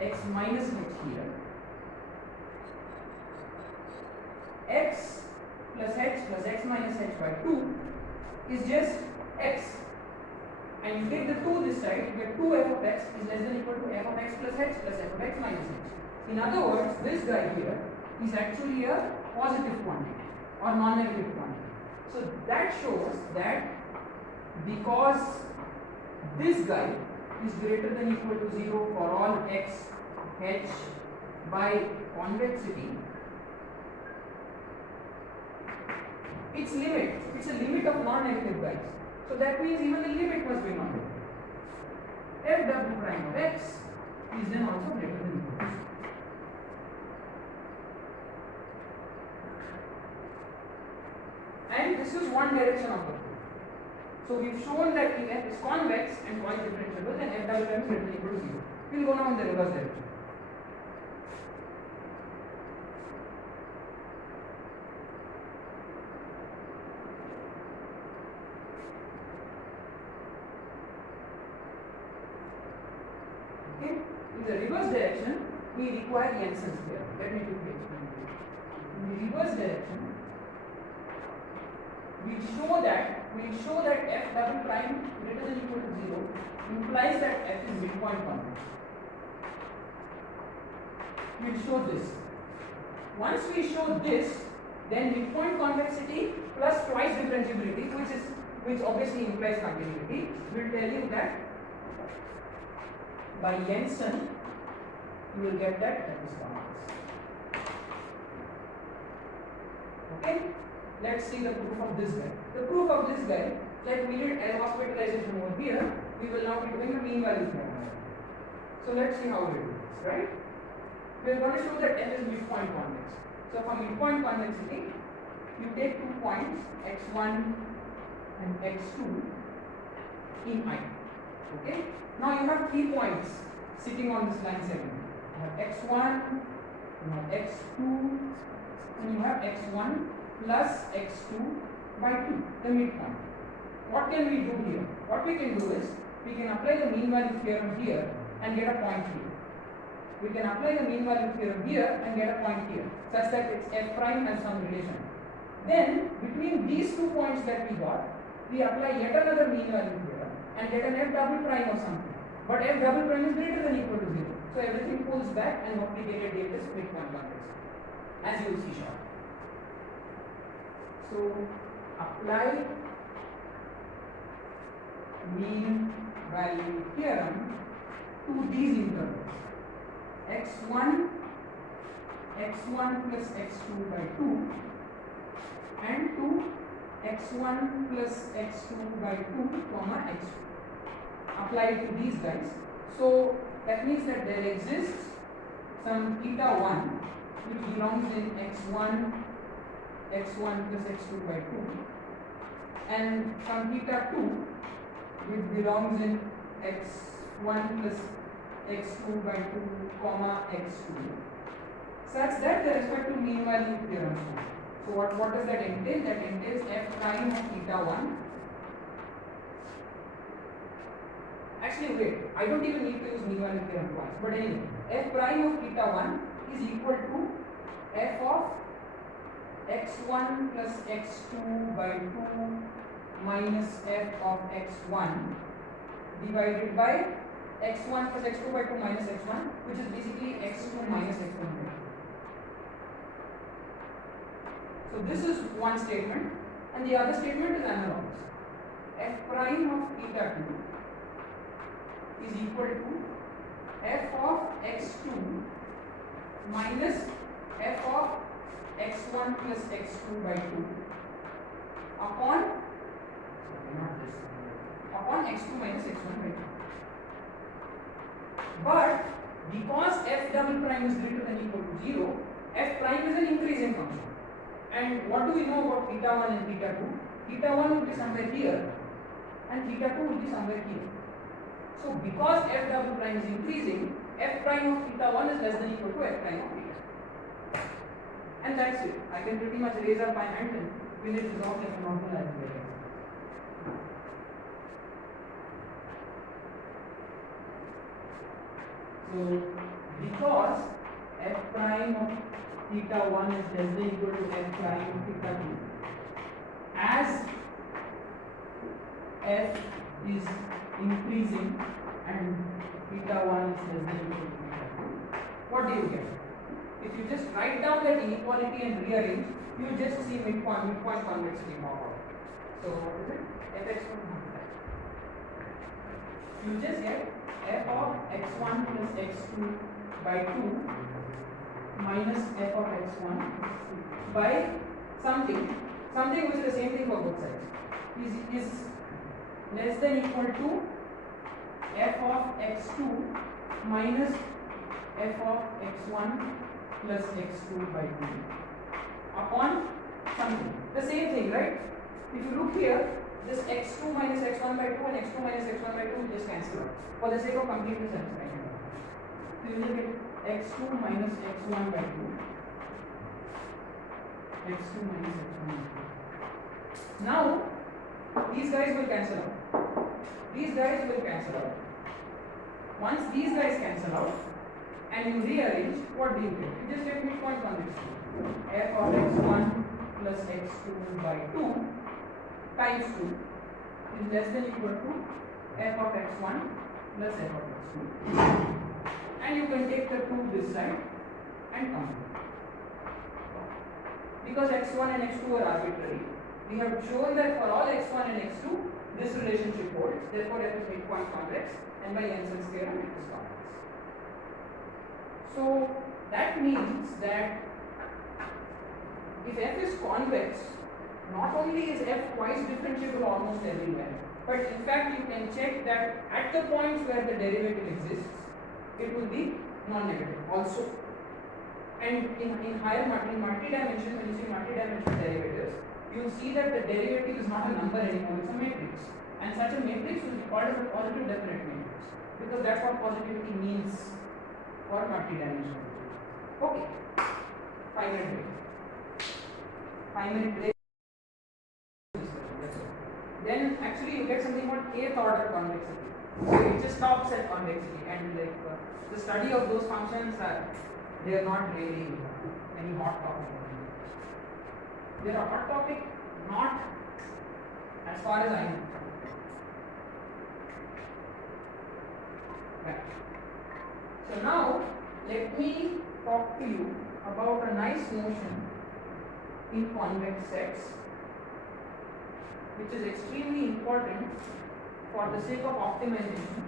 x minus h here. X plus h plus x minus h by 2 is just x. And you take the 2 this side, you get 2 f of x is less than equal to f of x plus h plus f of x minus h. In other words, this guy here is actually a positive quantity or non-negative quantity. So that shows that because this guy is greater than equal to 0 for all x, h by convexity, it's a limit of non-negative guys. So that means even the limit must be non-negative. F double prime of x is then also greater than equal to 0. And this is one direction of the proof. So we've shown that if f is convex and point differentiable, then f double prime is greater than equal to 0. We'll go now in the reverse direction. In the reverse direction, we require Jensen's theorem. Let me quickly explain it. In the reverse direction, we show that f double prime greater than equal to 0 implies that f is midpoint convex. We will show this. Once we show this, then midpoint convexity plus twice differentiability, which obviously implies continuity, will tell you that by Jensen, you will get that f is convex. Okay? Let's see the proof of this guy. The proof of this guy, like we did a hospitalization over here, we will now be doing the mean value theorem. So let's see how we do this, right? We are going to show that F is midpoint convex. So for midpoint convexity, you take 2 points x1 and x2 in I. Okay? Now you have 3 points sitting on this line segment. You have x1, you have x2, and you have x1 plus x2 by 2, the midpoint. What can we do here? What we can do is, we can apply the mean value theorem here and get a point here. We can apply the mean value theorem here and get a point here, such that its f prime has some relation. Then, between these 2 points that we got, we apply yet another mean value theorem and get an f double prime or something. But f double prime is greater than equal to 0. So everything pulls back and what we get is midpoint convex, as you will see shortly. So apply mean value theorem to these intervals x1 plus x2 by 2 and to x1 plus x2 by 2 comma x2. Apply it to these guys. So that means that there exists some theta 1 which belongs in x1 plus x2 by 2 and some theta 2 which belongs in x1 plus x2 by 2 comma x2 such that the respective mean value theorems. So what does that entail? That entails f prime of theta 1. Actually wait, I don't even need to use mean value theorem twice, but anyway, f prime of theta 1 is equal to f of x1 plus x2 by 2 minus f of x1 divided by x1 plus x2 by 2 minus x1, which is basically x2 minus x1 by 2. So this is one statement and the other statement is analogous. F prime of theta 2 is equal to f of x2 minus f of x1 plus x2 by 2 upon x2 minus x1 by 2. But because f double prime is greater than equal to 0, f prime is an increasing function. And what do we know about theta 1 and theta 2? Theta 1 will be somewhere here and theta 2 will be somewhere here. So because f double prime is increasing, f prime of theta 1 is less than equal to f prime of theta 2. And that's it. I can pretty much raise up my hand and will it resolve like a normal algebra. So because f prime of theta 1 is less than equal to f prime of theta 2, as f is increasing and theta 1 is less than equal to theta 2, what do you get? If you just write down that inequality and rearrange, you just see midpoint convexity pop out. So what is it? fx1 multiplied. You just get f of x1 plus x2 by 2 minus f of x1 by something which is the same thing for both sides is less than equal to f of x2 minus f of x1 plus x2 by 2 upon something. The same thing, right? If you look here, this x2 minus x1 by 2 and x2 minus x1 by 2 will just cancel out for the sake of completeness satisfaction. So you will get x2 minus x1 by 2, x2 minus x1 by 2. Now, these guys will cancel out. These guys will cancel out. Once these guys cancel out and you rearrange, what do you get? You just get midpoint convexity. F of x1 plus x2 by 2 times 2 is less than equal to f of x1 plus f of x2. And you can take the 2 this side and compute. Because x1 and x2 are arbitrary, we have shown that for all x1 and x2, this relationship holds. Therefore, f is midpoint convex, and by Jensen's theorem, it is convex. So that means that if f is convex, not only is f twice differentiable almost everywhere, but in fact you can check that at the points where the derivative exists, it will be non-negative also. And in higher multi-dimension, when you see multi-dimensional derivatives, you will see that the derivative is not a number anymore, it's a matrix. And such a matrix will be called as a positive definite matrix, because that's what positivity means for multi-dimensional. Okay, 5 minute break. 5 minute break. Then actually you get something called kth order convexity. So it just stops at convexity, and like the study of those functions they are not really any hot topic. They are a hot topic, not as far as I know. Right. So now let me talk to you about a nice notion in convex sets, which is extremely important for the sake of optimization.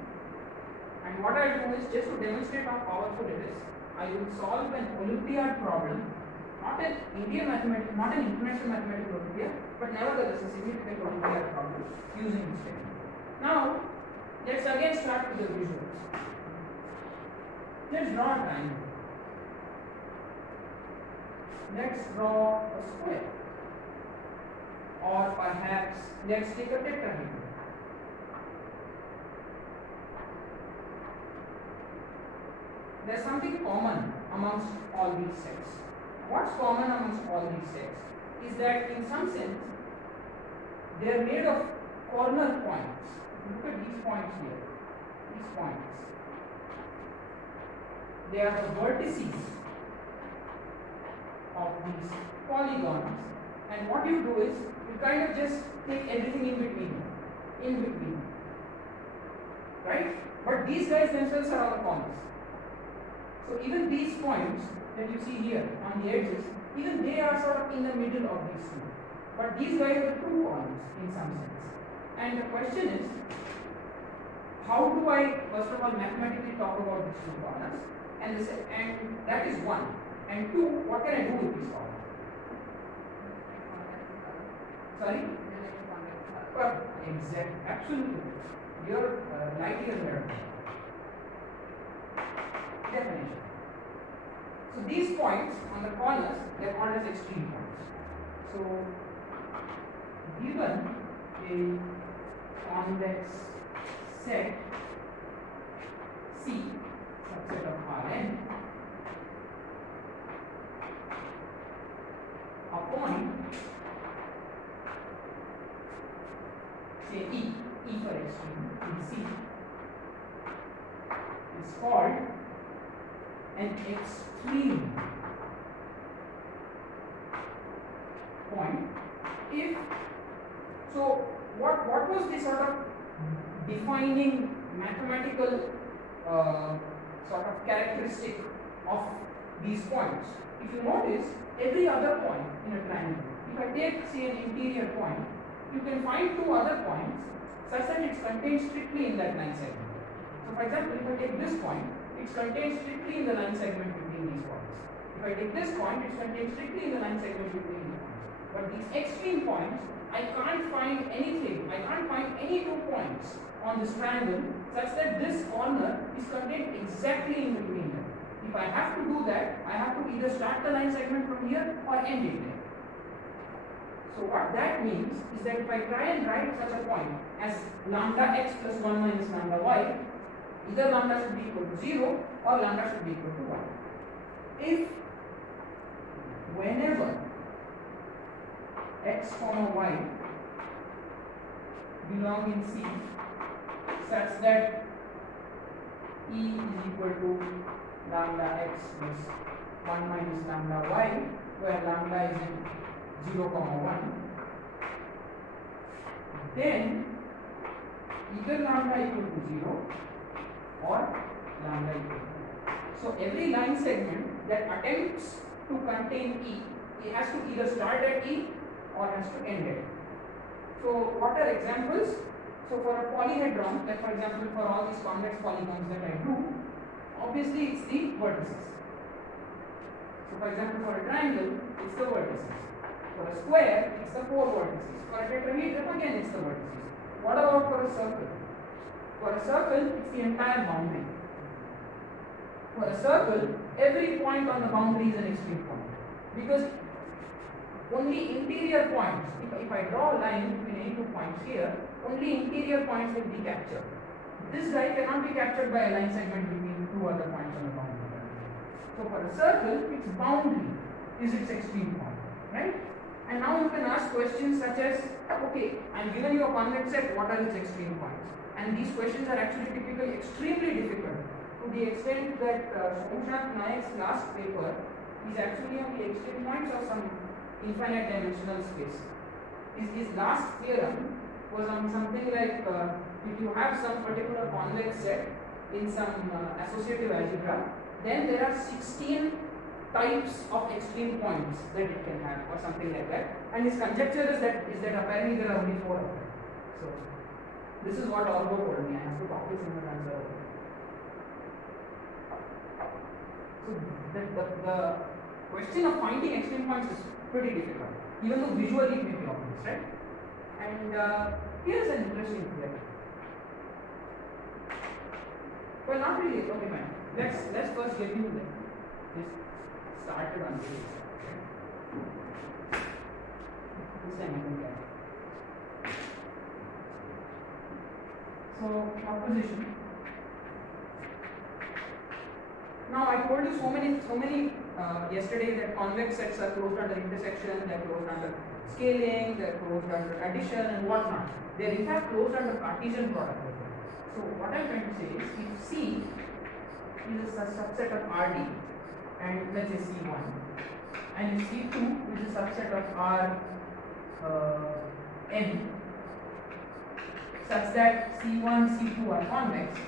And what I will do is, just to demonstrate how powerful it is, I will solve an Olympiad problem, not an Indian mathematics, not an international mathematical Olympiad, but nevertheless a significant Olympiad problem using this technique. Now, let's again start with the visuals. Let's draw a triangle. Let's draw a square. Or perhaps let's take a tetrahedron. There's something common amongst all these sets. What's common amongst all these sets is that in some sense they are made of corner points. Look at these points here. These points. They are the vertices of these polygons. And what you do is, you kind of just take everything in between, right? But these guys themselves are all corners. So even these points that you see here on the edges, even they are sort of in the middle of these two. But these guys are two corners in some sense. And the question is, how do I first of all mathematically talk about these two corners? And that is one. And two, what can I do with these corners? Sorry? Exactly, absolutely. You're light years ahead. Definition. So these points on the corners, they are called as extreme points. So given a convex set C, subset of Rn, a point, say E for extreme, in C, is called an extreme point if, so what was the sort of defining mathematical sort of characteristic of these points? If you notice, every other point in a triangle, if I take say an interior point, you can find two other points such that it's contained strictly in that line segment. So for example, if I take this point, it's contained strictly in the line segment between these points. If I take this point, it's contained strictly in the line segment between these points. But these extreme points, I can't find anything, I can't find any 2 points on this triangle such that this corner is contained exactly in between them. If I have to do that, I have to either start the line segment from here or end it there. So what that means is that if I try and write such a point as lambda x plus 1 minus lambda y, either lambda should be equal to 0 or lambda should be equal to 1. If whenever x comma y belong in C such that E is equal to lambda x plus 1 minus lambda y, where lambda is in 0 comma 1, then either lambda equal to 0 or lambda equal to 1. So every line segment that attempts to contain E, it has to either start at E or has to end at E. So what are examples? So for a polyhedron, like for example for all these convex polygons that I do, obviously it's the vertices. So for example for a triangle, it's the vertices. square, it's the 4 vertices. For a tetrahedron, again it's the vertices. What about for a circle? For a circle, it's the entire boundary. For a circle, every point on the boundary is an extreme point. Because only interior points, if I draw a line between any 2 points here, only interior points will be captured. This guy cannot be captured by a line segment between 2 other points on the boundary. So for a circle, its boundary is its extreme point, right? And now you can ask questions such as, okay, I'm given you a convex set, what are its extreme points? And these questions are actually typically extremely difficult, to the extent that Sarvesh Ravichandran Iyer's last paper is actually on the extreme points of some infinite dimensional space. His last theorem was on something like if you have some particular convex set in some associative algebra, then there are 16 types of extreme points that it can have, or something like that. And his conjecture is that apparently there are only 4 of them. So this is what Orgo told me. I have to copy some of the answer. So the question of finding extreme points is pretty difficult, even though visually it may be obvious, right? And here's an interesting theory. Well, not really. Okay, fine. Let's first get you this started on this. This time I can get. So proposition. Now I told you so many yesterday that convex sets are closed under intersection, they are closed under scaling, they are closed under addition and whatnot. They are in fact closed under Cartesian product as well. So what I am trying to say is, if C is a subset of Rd, and let's say C1, and if C2 is a subset of Rn, such that C1, C2 are convex,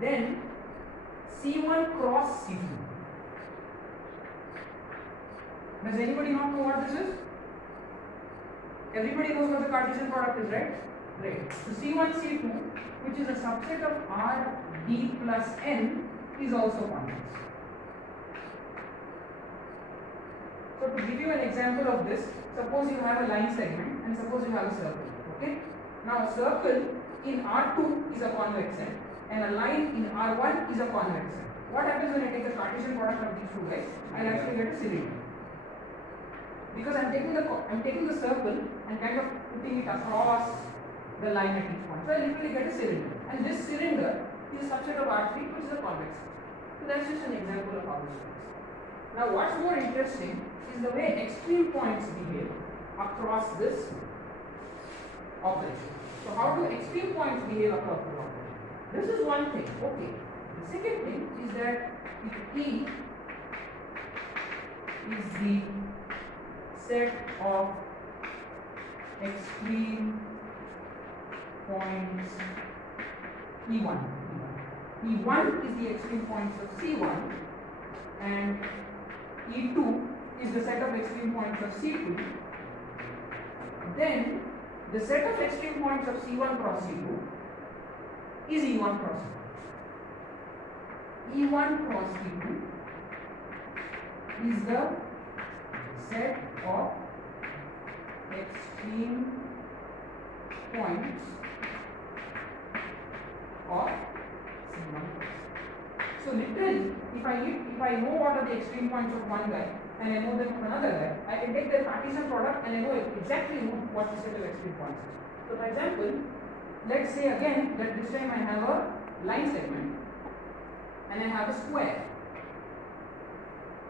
then C1 cross C2. Does anybody not know what this is? Everybody knows what the Cartesian product is, right? Right. So C1, C2, which is a subset of Rd plus n, is also convex. So to give you an example of this, suppose you have a line segment and suppose you have a circle. Okay? Now a circle in R2 is a convex set, and a line in R1 is a convex set. What happens when I take the Cartesian product of these two guys? I'll actually get a cylinder. Because I'm taking the circle and kind of putting it across the line at each point. So I literally get a cylinder. And this cylinder is a subset of R3, which is a convex set. So that's just an example of how this works. Now what's more interesting is the way extreme points behave across this operation. So how do extreme points behave across this operation? This is one thing. Okay. The second thing is that if E is the set of extreme points E1. E1 is the extreme points of C1 and E2 is the set of extreme points of C2. Then the set of extreme points of C1 cross C2 is E1 cross E2. E1 cross E2 is the set of extreme points of C1. So literally, if I know what are the extreme points of one guy and I know them of another guy, I can take their Cartesian product and I know exactly what the set of extreme points is. So for example, let's say again that this time I have a line segment and I have a square.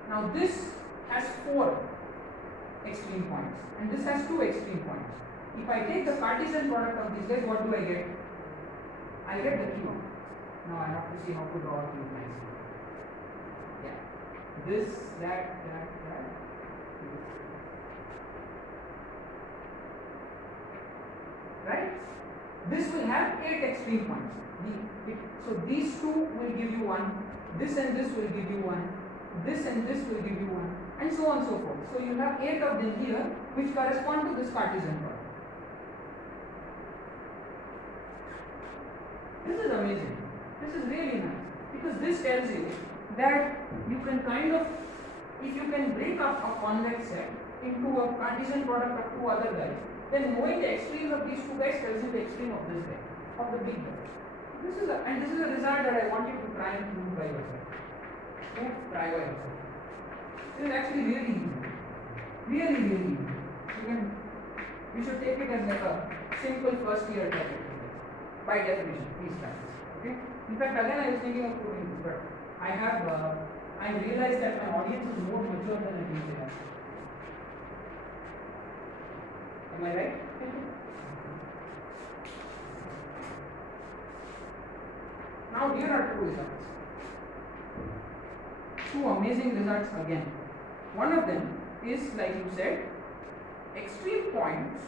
Now this has 4 extreme points and this has 2 extreme points. If I take the Cartesian product of these guys, what do I get? I get the cube. Now I have to see how to draw a cube nicely. Yeah. This, that. Right? This will have 8 extreme points. So these 2 will give you 1. This and this will give you 1. This and this will give you 1. And so on and so forth. So you have 8 of them here which correspond to this Cartesian product. This is amazing. This is really nice because this tells you that you can kind of, if you can break up a convex set into a Cartesian product of two other guys, then knowing the extremes of these two guys tells you the extreme of this guy, of the big guy. This is a result that I want you to try and prove by yourself. Try by yourself. It is actually really easy. Really, really easy. You should take it as like a simple first year topic. By definition, these times. Okay? In fact, again I was thinking of proving this, but I realized that my audience is more mature than I think they are. Am I right? Now here are two results. Two amazing results again. One of them is, like you said, extreme points,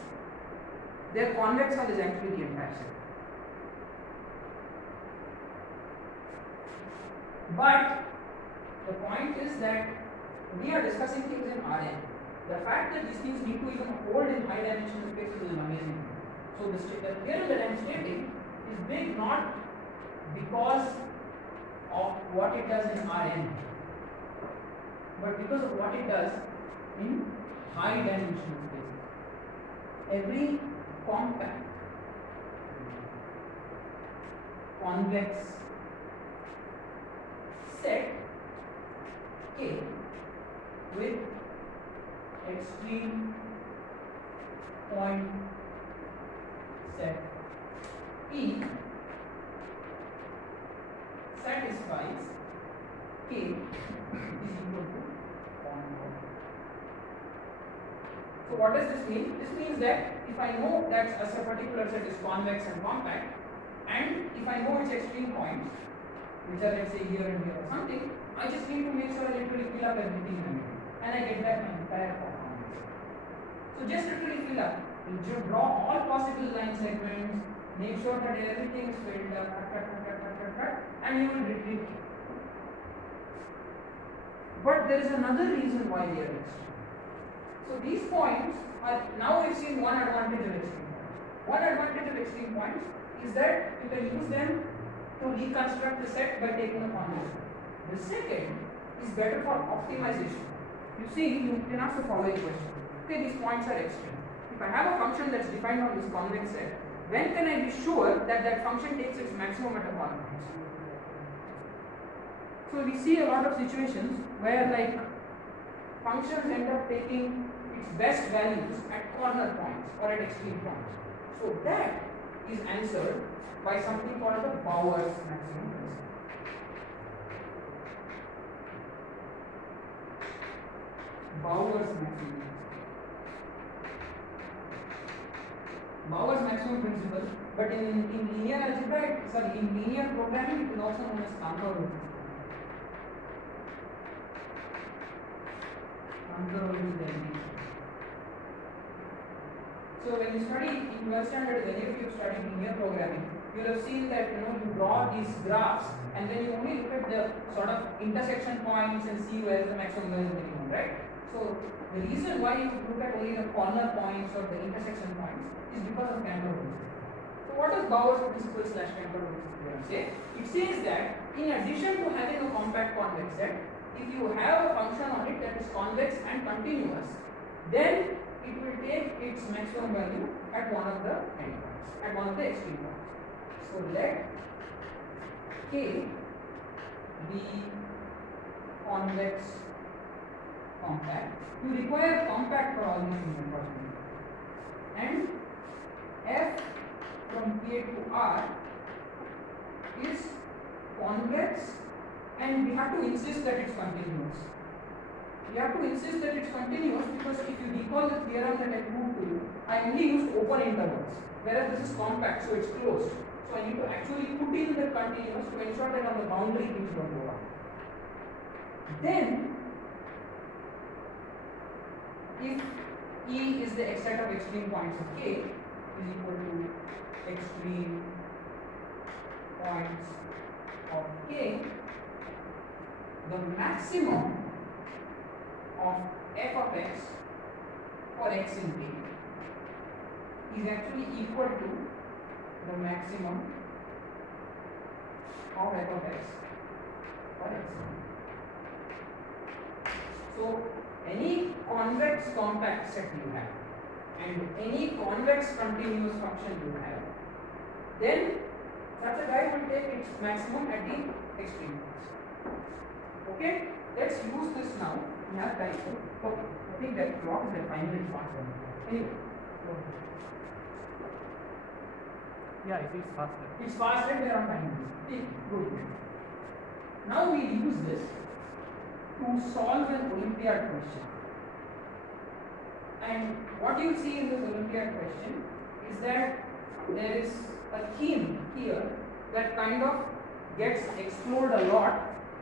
their convex hull is actually the entire set. But the point is that we are discussing things in Rn. The fact that these things need to even hold in high dimensional spaces is an amazing thing. So the theorem that I am stating is big not because of what it does in Rn, but because of what it does in high dimensional spaces. Every compact convex set K with extreme point set E satisfies K is equal to 0.1. So what does this mean? This means that if I know that a particular set is convex and compact, and if I know its extreme points, which are let's say here and here or something, I just need to make sure I literally fill up everything and I get back my entire performance. So just literally fill up. You draw all possible line segments, make sure that everything is filled up, and you will retrieve it. But there is another reason why they are extreme. So these points are, now we've seen one advantage of extreme points. One advantage of extreme points is that you can use them to reconstruct the set by taking a convex. The second is better for optimization. You see, you can ask the following question. Okay, these points are extreme. If I have a function that's defined on this convex set, when can I be sure that that function takes its maximum at a corner point? So we see a lot of situations where like functions end up taking its best values at corner points or at extreme points. So that is answered by something called the Bauer's maximum principle. Bauer's maximum principle. Bauer's maximum principle, but in linear algebra, in linear programming, it is also known as Cantor-Lewis principle. Cantor-Lewis derivation. So when you study in 12th standard, any of you study linear programming, you will have seen that you draw these graphs and then you only look at the sort of intersection points and see where the maximum, where is the minimum, right? So the reason why you look at only the corner points or the intersection points is because of Cantor-Lewis. So what does Bauer's principle / Cantor-Lewis theorem say? It says that in addition to having a compact convex set, if you have a function on it that is convex and continuous, then it will take its maximum value at one of the endpoints, at one of the extreme points. So let K be convex compact. You require compact for all these things, unfortunately. And F from K to R is convex, and we have to insist that it's continuous. We have to insist that it's continuous because if you recall the theorem that I proved to you, I only used open intervals, whereas this is compact, so it's closed. So I need to actually put in the continuous to ensure that on the boundary things don't go wrong. Then, if E is the set of extreme points of K is equal to extreme points of K, the maximum of f of x for x in K is actually equal to the maximum of f of x for x in K. So any convex compact set you have and any convex continuous function you have, then such a guy will take its maximum at the extreme points. Okay, let's use this now. We have time. Okay, I think that clock is at 5 minutes past. Anyway, Yeah, it is faster. it's fast and there are 5 minutes. Okay, good. Now we use this to solve an Olympiad question. And what you see in this Olympiad question is that there is a theme here that kind of gets explored a lot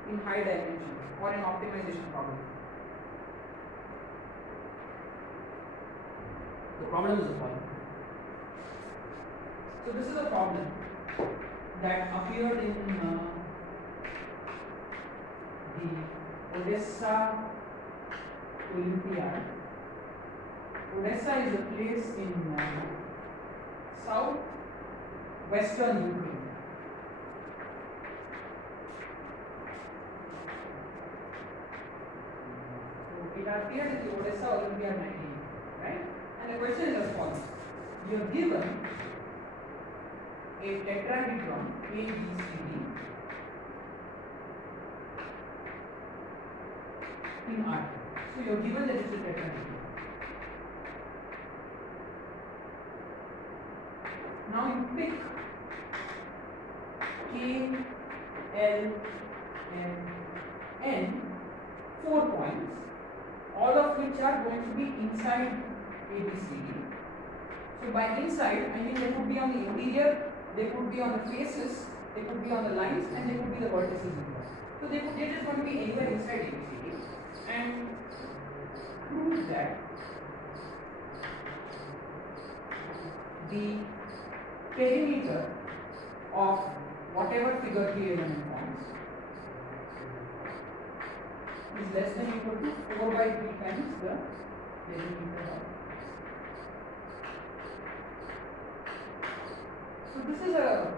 in high dimension or in optimization problem. The problem is the following. So this is a problem that appeared in the Odessa Olympiad. Odessa is a place in south-western Ukraine. So it appeared in the Odessa Olympiad 19, right? And the question is as follows. You are given a tetrahedron ABCD in R. So you are given that it is a tetrahedron. Now you pick K, L, and N 4 points, all of which are going to be inside ABCD. So by inside, I mean they could be on the interior, they could be on the faces, they could be on the lines, and they could be the vertices as well. So they are just going to be anywhere inside ABCD. And prove that the perimeter of whatever figure K element forms is less than or equal to 4 by 3 times the perimeter of. So this is a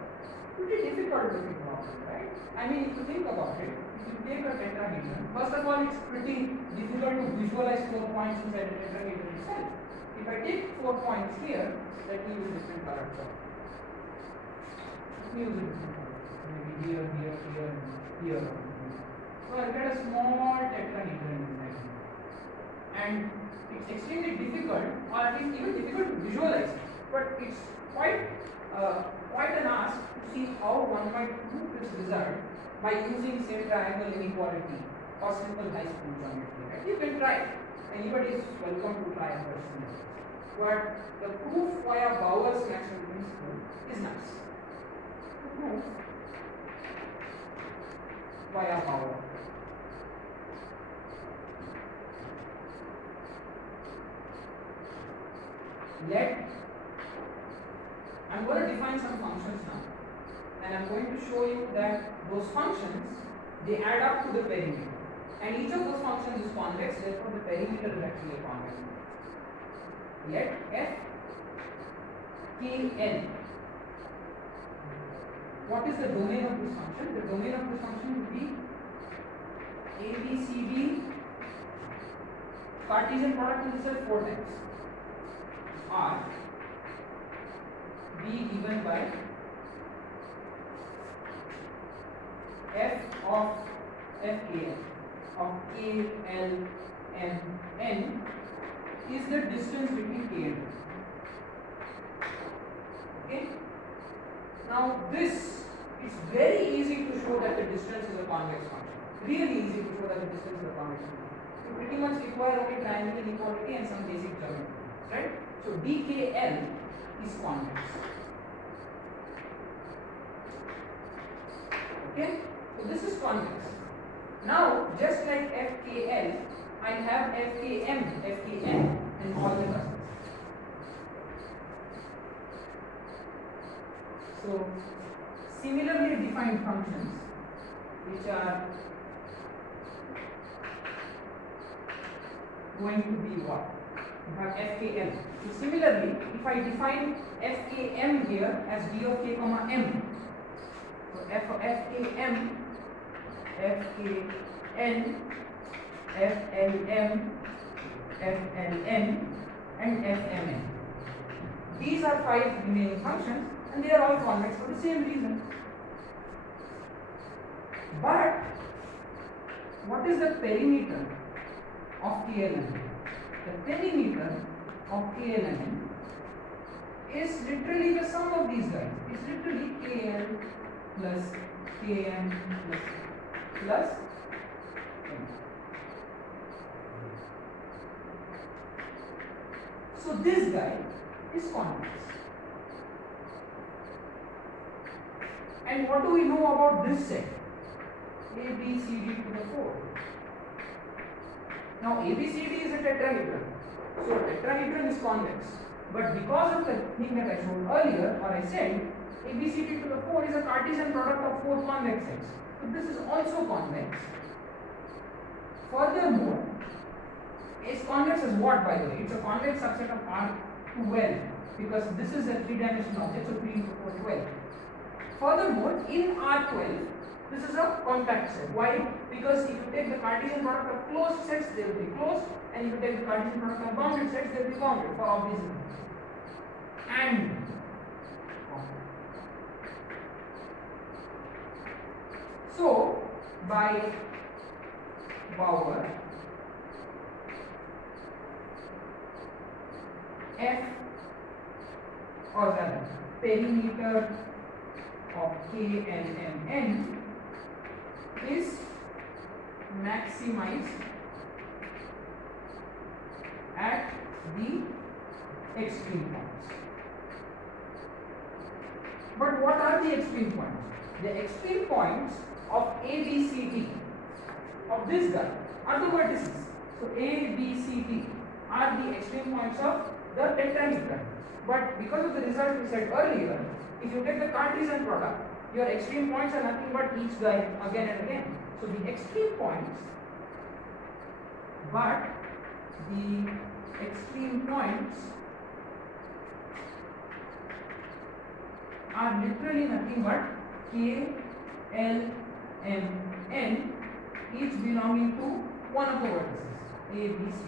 pretty difficult looking problem, right? I mean, if you think about it, if you take a tetrahedron, first of all, it's pretty difficult to visualize 4 points inside a tetrahedron itself. If I take 4 points here, let me use different color chalk. Let me use a different color. Maybe here, here, here, and here. So I'll get a small tetrahedron inside. And it's extremely difficult, or at least even difficult to visualize, but it's quite an ask to see how one might prove this result by using, say, triangle inequality or simple high school geometry. Right? You can try. Anybody is welcome to try a question. But the proof via Bauer's maximum principle is nice. The proof via Bauer. I'm going to define some functions now, and I'm going to show you that those functions, they add up to the perimeter, and each of those functions is convex, therefore the perimeter is actually a convex. Let f k n. What is the domain of this function? The domain of this function will be a b c d. Cartesian product is itself 4 times r b given by f of f k n of k, l, m, n is the distance between k and l. Okay? Now this is very easy to show that the distance is a convex function. Really easy to show that the distance is a convex function. You pretty much require only triangle inequality and some basic geometry, right? So dkl is convex. Okay? So this is convex. Now, just like fkl, I have fkm, fkn, and all the others. So, similarly defined functions, which are going to be what? You have fkm. So similarly, if I define fkm here as d of k comma m, so f of fkm, fkn, FLM, FLN, and FMN. These are 5 remaining functions, and they are all convex for the same reason. But what is the perimeter of KLMN? The perimeter of KLMN is literally the sum of these guys. It's literally KL plus KM plus M. So this guy is convex. And what do we know about this set? A, B, C, D to the 4. Now A, B, C, D is a tetrahedron. So tetrahedron is convex. But because of the thing that I showed earlier, or I said, A, B, C, D to the 4 is a Cartesian product of 4 convex sets. So this is also convex. Furthermore, is convex as what, by the way? It's a convex subset of R12, because this is a 3-dimensional object, so 3 into 4 12. Furthermore, in R12, this is a compact set. Why? Because if you take the Cartesian product of closed sets, they will be closed, and if you take the Cartesian product of bounded sets, they will be bounded for obvious reasons. And so, by Bauer, F, or rather perimeter of KLMN is maximized at the extreme points. But what are the extreme points? The extreme points of A, B, C, D of this guy are the vertices. So A, B, C, D are the extreme points of the tetrahedron. But because of the result we said earlier, if you take the Cartesian product, your extreme points are nothing but each guy again and again. So the extreme points, but the extreme points are literally nothing but K, L, M, N, each belonging to one of the vertices, A, B, C.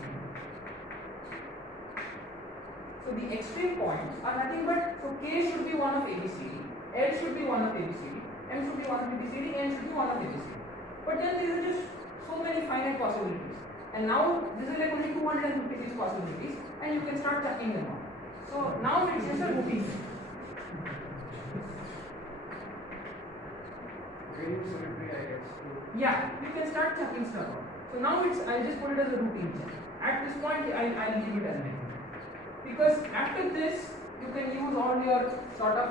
So the extreme points are nothing but, so K should be one of ABCD, L should be one of ABCD, M should be one of ABCD, N should be one of ABCD. But then there are just so many finite possibilities. And now this is like only 256 possibilities, and you can start chucking them out. So now it's just a routine. Yeah, you can start chucking stuff out. So now it's, I'll just put it as a routine check. At this point, I'll leave it as an example. Because after this, you can use all your sort of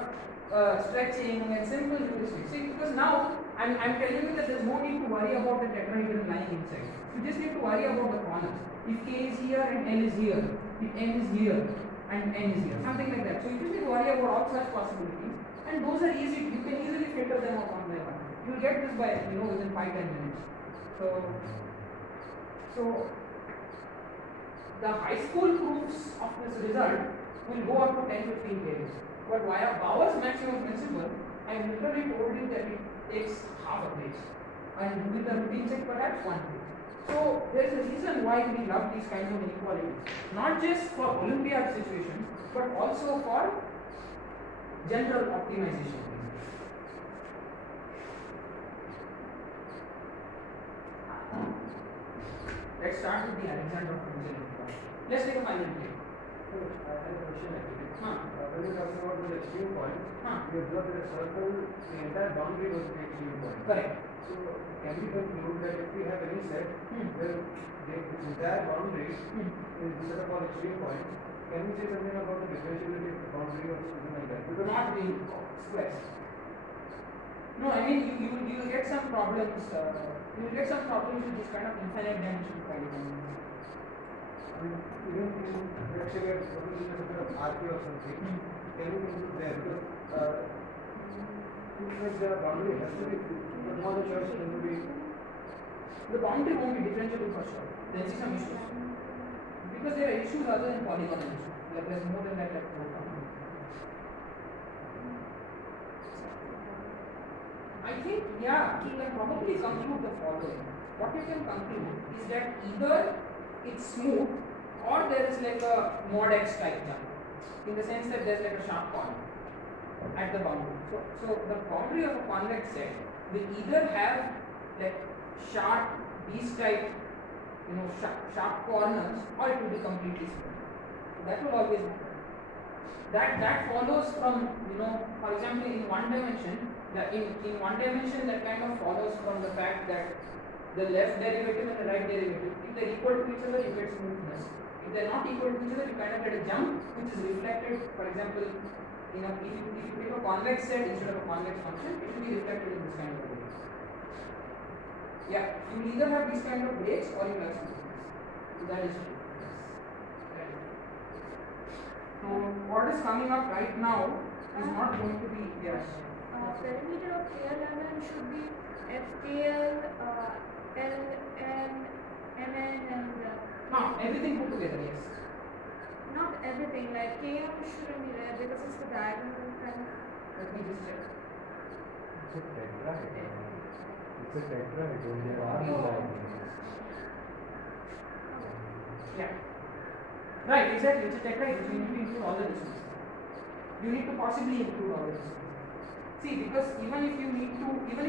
stretching and simple heuristics. See, because now I'm telling you that there's no need to worry about the tetrahedron lying inside. You just need to worry about the corners. If K is here and L is here, if M is here and N is here, something like that. So you just need to worry about all such possibilities, and those are easy. You can easily filter them out one by one. You will get this by within 5-10 minutes. So the high school proofs of this result will go up to 10-15 pages. But via Bauer's maximum principle, I literally told you that it takes half a page, and with the routine check perhaps 1 page. So there is a reason why we love these kinds of inequalities, not just for Olympiad situations, but also for general optimization. Let's start with the Alexander function inequality. Let's take a final play. I have a question actually. When you talk about the extreme point, you observe that a circle, the entire boundary was the extreme point. Correct. So can we conclude that if we have any set where the entire boundary is the set of all extreme points, can we say something about the differentiability of the boundary or something like that? Because Not the squares. No, I mean you will get some problems. You will get some problems with this kind of infinite dimension polynomial. even in, let's say we are proposing a sort of RP or something, can we conclude there? Because if the boundary has to be, but no other choice can be. The boundary won't be differentiable for sure. There will be some issues. Because there are issues other than polygonal issues. Like there is more than that at both. I think, yeah, you can probably conclude the following. what you can conclude is that either it's smooth or there is like a mod X type jump, in the sense that there's like a sharp corner at the boundary. So the boundary of a convex set will either have like sharp these type, sharp corners, or it will be completely smooth. So that will always happen. That follows from, for example, in one dimension, in one dimension that kind of follows from the fact that the left derivative and the right derivative, if they're equal to each other, you get smoothness. If they're not equal to each other, you kind of get a jump, which is reflected, for example, if you take a convex set instead of a convex function, it will be reflected in this kind of way. Yeah, you will either have this kind of breaks or you will have smoothness. So that is true. Right. So what is coming up right now is not going to be, yes. Perimeter of KLMN should be FKL, LN, MN, and No, everything put together, yes. not everything. Like KM shouldn't be there because it's the diagonal kind of. Let me just check. It's a tetrahedron. It's a tetrahedron. There are no diagonals. Yeah. Right, exactly. It's a tetrahedron. So you need to include all the distances. You need to possibly include all the distances. See, because even if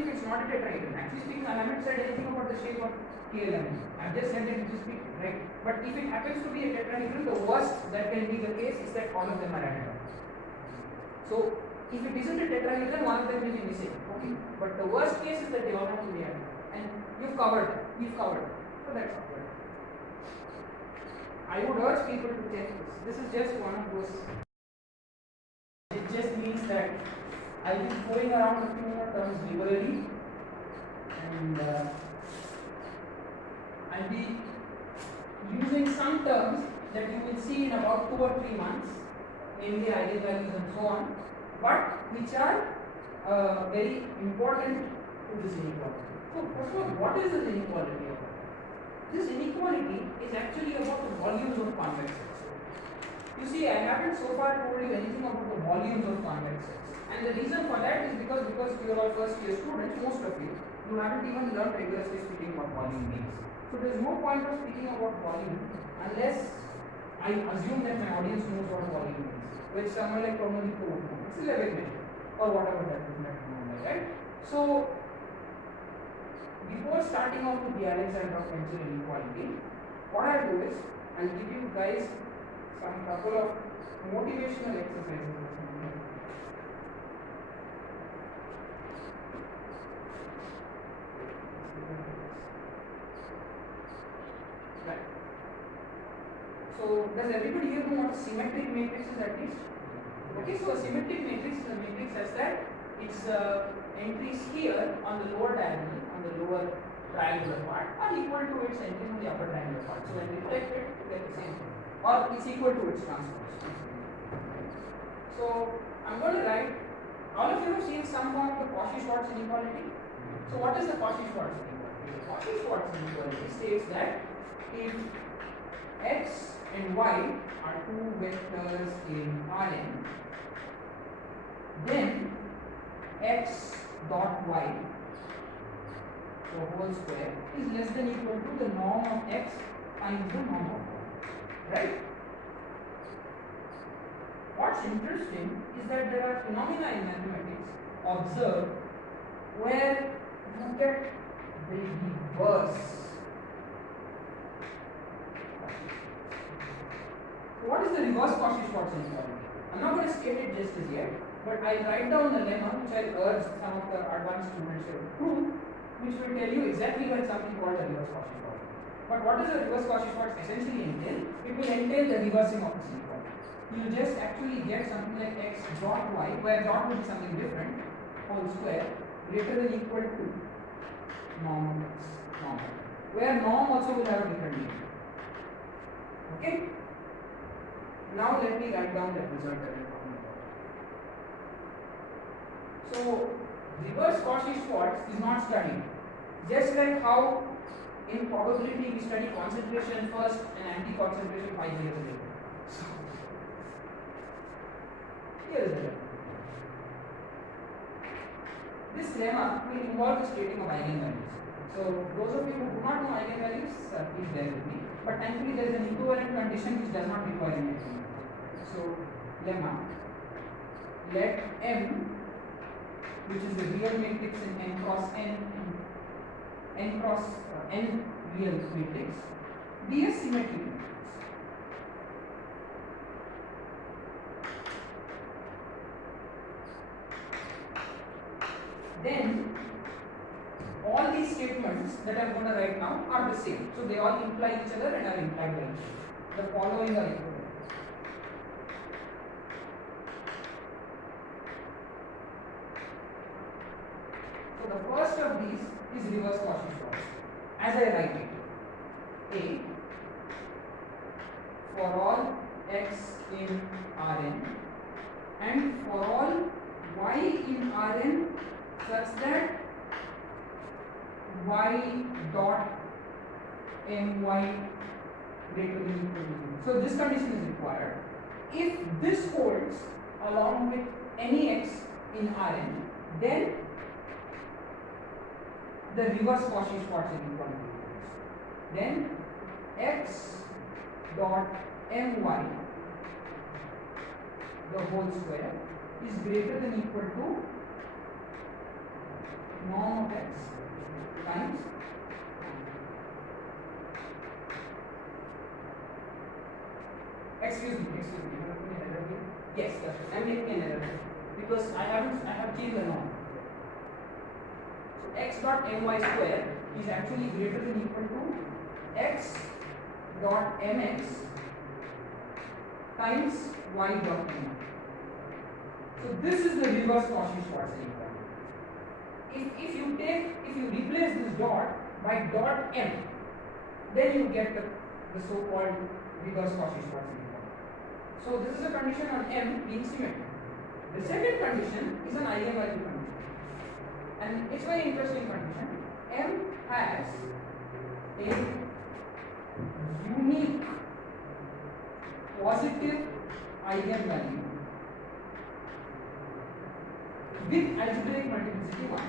it's not a tetrahedron, actually speaking, I haven't said anything about the shape of KLM. I've just said that it is big, right? But if it happens to be a tetrahedron, the worst that can be the case is that all of them are added up. So if it isn't a tetrahedron, one of them will be missing. Okay. But the worst case is that they all have to be added up. And we've covered. So that's all. I would urge people to check this. This is just one of those. It just means that I'll be going around a few more terms liberally, and I'll be using some terms that you will see in about 2 or 3 months, namely eigenvalues and so on, but which are very important to this inequality. So first of all, what is this inequality about? This inequality is actually about the volumes of convex sets. You see, I haven't so far told you anything about the volumes of convex sets. And the reason for that is because you are all first year students, most of you haven't even learned rigorously speaking what volume means. So there is no point of speaking about volume unless I assume that my audience knows what volume means, which someone like probably would know. It's a level measure or whatever that is meant to know, right? So before starting off with the Alexander-Pencil inequality, what I'll do is I'll give you guys some couple of motivational exercises. Right. So does everybody here know what a symmetric matrix is at least? Okay, so a symmetric matrix is a matrix such that its entries here on the lower diagonal, on the lower triangular part, are equal to its entries on the upper triangular part. So when reflected, you get the same thing, or it's equal to its transpose. So I'm going to write. All of you have seen some form of the Cauchy-Schwarz inequality. So what is the Cauchy-Schwarz inequality? The Cauchy-Schwarz inequality states that if x and y are two vectors in Rn, then x dot y, the whole square, is less than equal to the norm of x times the norm of y, right? What's interesting is that there are phenomena in mathematics observed where you get the reverse. So what is the reverse Cauchy-Schwarz inequality? I'm not going to state it just as yet, but I'll write down the lemma which I'll urge some of the advanced students to prove, which will tell you exactly what something called a reverse Cauchy-Schwarz. But what does a reverse Cauchy-Schwarz essentially entail? It will entail the reversing of this inequality. You will just actually get something like x dot y, where dot will be something different, whole square, greater than equal to norm of x, norm, where norm also will have a different meaning. Okay? Now let me write down that result that I'm talking about. So reverse Cauchy-Schwarz is not studied. Just like how in probability we study concentration first and anti-concentration 5 years later. So here is the lemma. This lemma will involve the stating of eigenvalues. So those of you who do not know eigenvalues, please bear with me. But thankfully there is an equivalent condition which does not require any explanation. So lemma, let M, which is the real matrix in n cross n real matrix, be a symmetric matrix. Then all these statements that I am going to write now are the same. So they all imply each other and are implied by each other. The following are equivalent. So the first of these is reverse Cauchy-Schwarz. As I write it, A for all x in Rn and for all y in Rn such that y dot my greater than or equal to 0. So this condition is required. If this holds along with any x in Rn, then the reverse Cauchy-Schwarz inequality holds. Then x dot my the whole square is greater than equal to norm of x times excuse me, I'm making an error here. Yes, that's right. I'm making an error here because I have changed the norm. So x dot my square is actually greater than equal to x dot mx times y dot my. So this is the reverse Cauchy-Schwarz inequality. If you replace this dot by dot m, then you get the so-called reverse Cauchy-Schwarz inequality. So this is a condition on m being symmetric. The second condition is an eigenvalue condition, and it's a very interesting condition. M has a unique positive eigenvalue with algebraic multiplicity 1.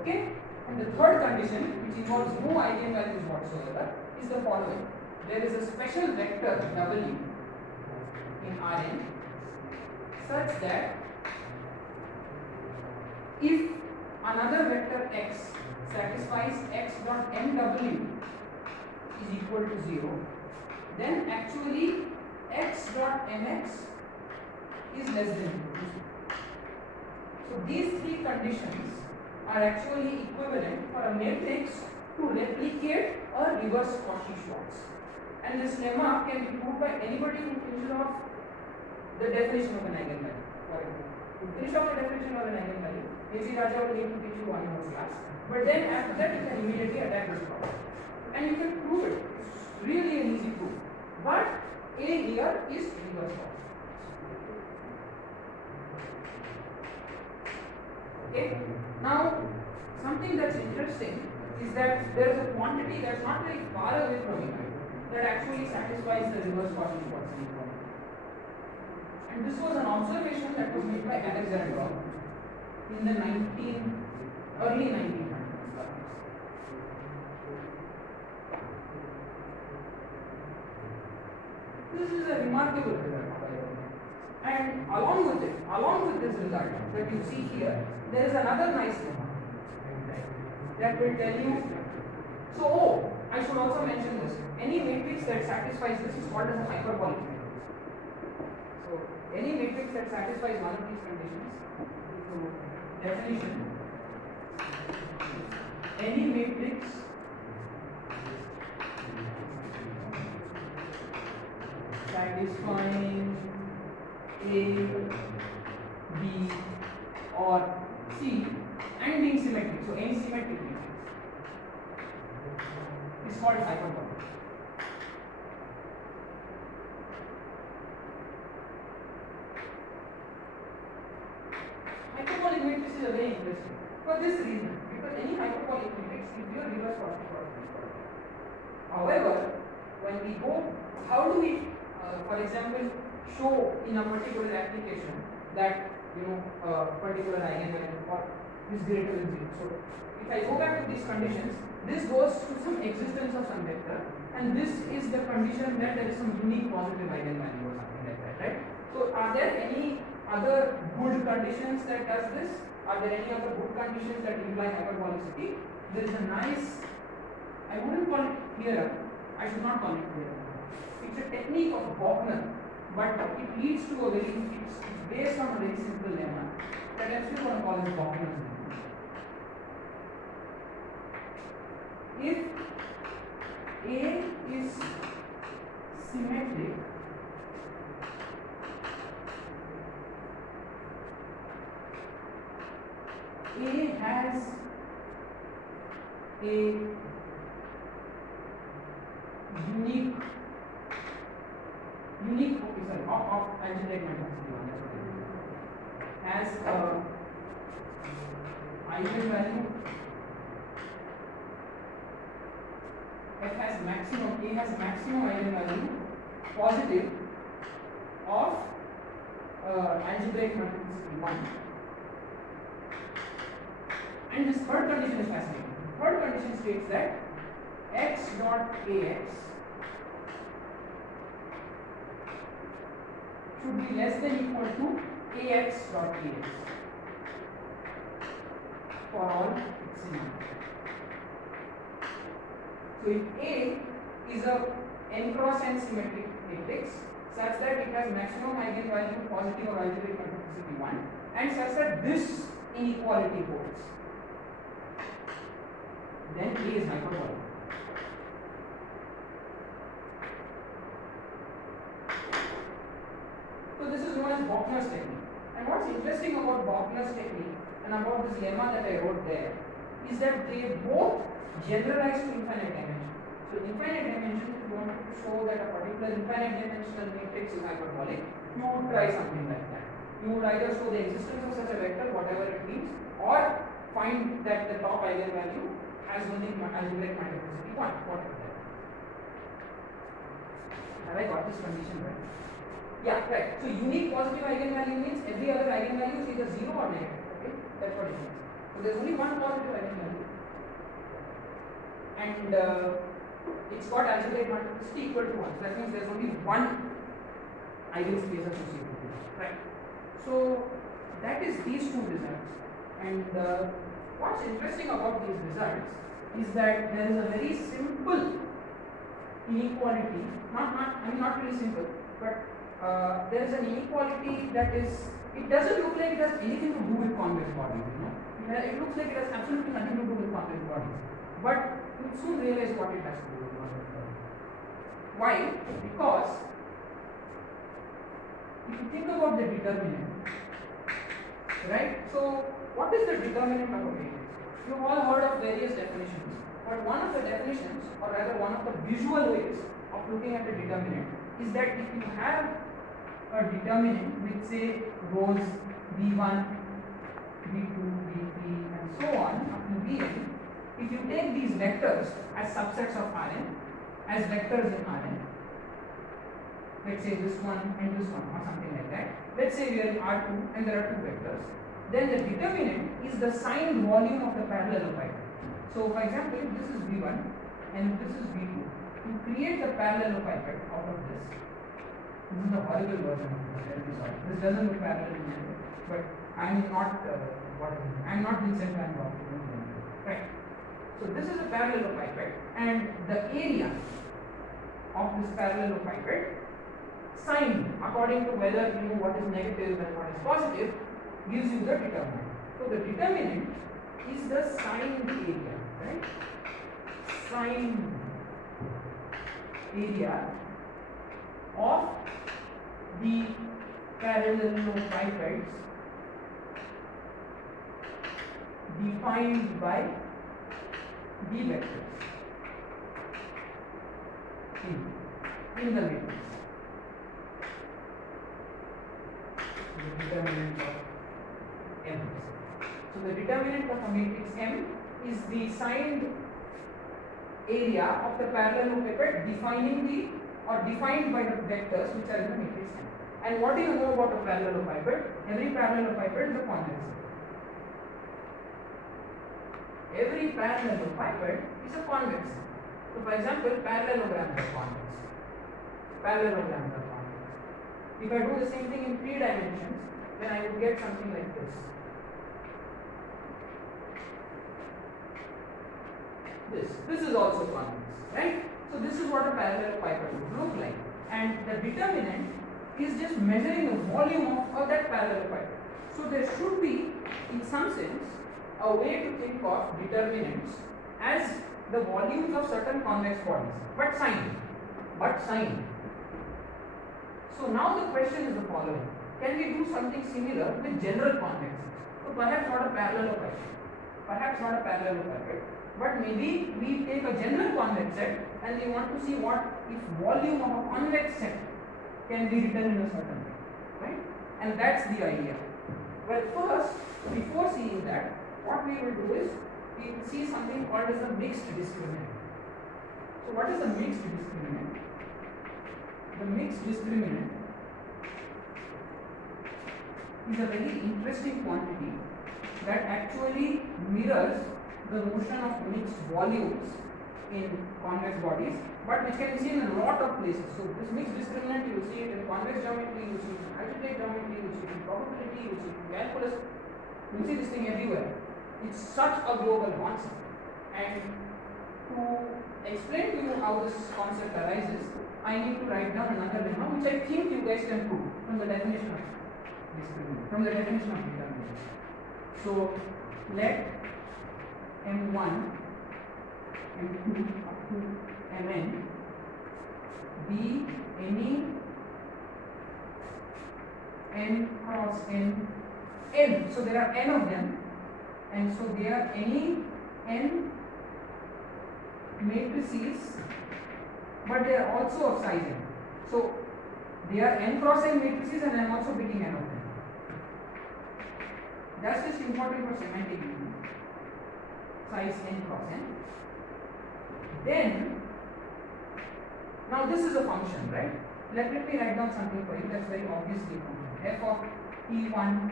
Okay? And the third condition, which involves no eigenvalues whatsoever, is the following. There is a special vector W in Rn such that if another vector x satisfies x dot mw is equal to 0, then actually x dot mx is less than equal to 0. So these three conditions are actually equivalent for a matrix to replicate a reverse Cauchy-Schwarz. And this lemma can be proved by anybody who finishes off the definition of an eigenvalue. For example, to finish off the definition of an eigenvalue, maybe Raja will need to teach you one more class. But then after that, you can immediately attack this problem. And you can prove it. It's really an easy proof. But A here is reverse Cauchy. Okay? Now, something that's interesting is that there is a quantity that's not very far away from you that actually satisfies the reverse Cauchy-Schwarz inequality. And this was an observation that was made by Alexander in the early 1900s. This is a remarkable result. And along with this result that you see here, there is another nice lemma that will tell you. So, I should also mention this. Any matrix that satisfies this is called as a hyperbolic matrix. So, any matrix that satisfies one of these conditions, so definition, any matrix satisfying A, B, or C and being symmetric, so any symmetric matrix is called hyperbolic. Hyperbolic matrix is very interesting for this reason, because any hyperbolic matrix gives you a reverse Cauchy-Schwarz inequality. However, when we go, how do we for example, show in a particular application that particular eigenvalue or is greater than 0. So if I go back to these conditions, this goes to some existence of some vector, and this is the condition that there is some unique positive eigenvalue or something like that, right? So are there any other good conditions that does this? Are there any other good conditions that imply hyperbolicity? There is a nice, I wouldn't call it theorem, I should not call it theorem. It's a technique of Bogner, but it leads to a very, it's based on a very simple lemma that I'm still going to call it Bogner's lemma. If A is symmetric, A has a unique okay, sorry, of algebraic multiplicity one, that's what it is. Has a eigenvalue, F has maximum, A has maximum eigenvalue positive of algebraic multiplicity 1. And this third condition is fascinating. The third condition states that x dot ax should be less than equal to ax dot ax for all x in R. So if A is a n cross n symmetric matrix such that it has maximum eigenvalue positive or algebraic multiplicity 1 and such that this inequality holds, then A is hyperbolic. So this is known as Bogner's technique. And what's interesting about Bogner's technique and about this lemma that I wrote there is that they both generalize to infinite dimension. So infinite dimension, if you wanted to show that a particular infinite dimensional matrix is hyperbolic, you would try something like that. You would either show the existence of such a vector, whatever it means, or find that the top eigenvalue has only algebraic multiplicity 1, whatever that is. Have I got this condition right? Yeah, right. So unique positive eigenvalue means every other eigenvalue is either 0 or negative. Okay, that's what it means. So there's only one positive eigenvalue, and it's got algebraic multiplicity equal to 1. So that means there's only one eigenspace associated with it. Right. So that is these two results. And what's interesting about these results is that there is a very simple inequality, not really simple, but there is an inequality that is, it doesn't look like it has anything to do with convex bodies, it looks like it has absolutely nothing to do with convex bodies, but you soon realize what it has to do with convex bodies. Why? Because if you think about the determinant, right? So what is the determinant of a matrix? You've all heard of various definitions, but one of the definitions, or rather one of the visual ways of looking at the determinant is that if you have a determinant with say rows v1, v2, v3 and so on up to vn, if you take these vectors as subsets of Rn, as vectors in Rn, let's say this one and this one or something like that, let's say we are in R2 and there are two vectors, then the determinant is the signed volume of the parallelepiped. So for example, if this is v1 and this is v2, to create the parallelepiped out of this is a horrible version of this. This doesn't look parallel in any way, but I'm not I'm not Vincent van Gogh, right? So this is a parallelepiped, and the area of this parallelepiped signed according to whether you know what is negative and what is positive gives you the determinant. So the determinant is the signed area, right? Signed area of the parallelepipeds defined by the vectors in the matrix. The determinant of M. So the determinant of a matrix M is the signed area of the parallelepiped defining the or defined by the vectors which are in the matrix M. And what do you know about a parallelepiped? Every parallelepiped is a convex. Every parallelepiped is a convex. So for example, parallelograms are convex. Parallelograms are convex. If I do the same thing in 3 dimensions, then I would get something like this. This is also convex, right? So this is what a parallelepiped would look like. And the determinant is just measuring the volume of that parallelepiped. So there should be, in some sense, a way to think of determinants as the volumes of certain convex bodies, but signed. So now the question is the following: can we do something similar with general convexes? So perhaps not a parallelepiped, but maybe we take a general convex set and we want to see what if volume of a convex set can be written in a certain way, right? And that's the idea. Well, first, before seeing that, what we will do is we will see something called as a mixed discriminant. So what is a mixed discriminant? The mixed discriminant is a very interesting quantity that actually mirrors the notion of mixed volumes in convex bodies, but which can be seen in a lot of places. So this mixed discriminant, you will see it in convex geometry, you will see it in algebraic geometry, you will see it in probability, you will see it in calculus, you will see this thing everywhere. It's such a global concept, and to explain to you how this concept arises, I need to write down another lemma which I think you guys can prove from the definition of discriminant, from the definition of determinant. So let M1, M2 up to Mn be any n cross n. So there are n of them, and so they are any n matrices, but they are also of size n. So they are n cross n matrices, and I am also picking n of them. That's just important for semantic meaning. Size n cross n. Then, now this is a function, right? Let me write down something for you that's very obviously a function. F of P1,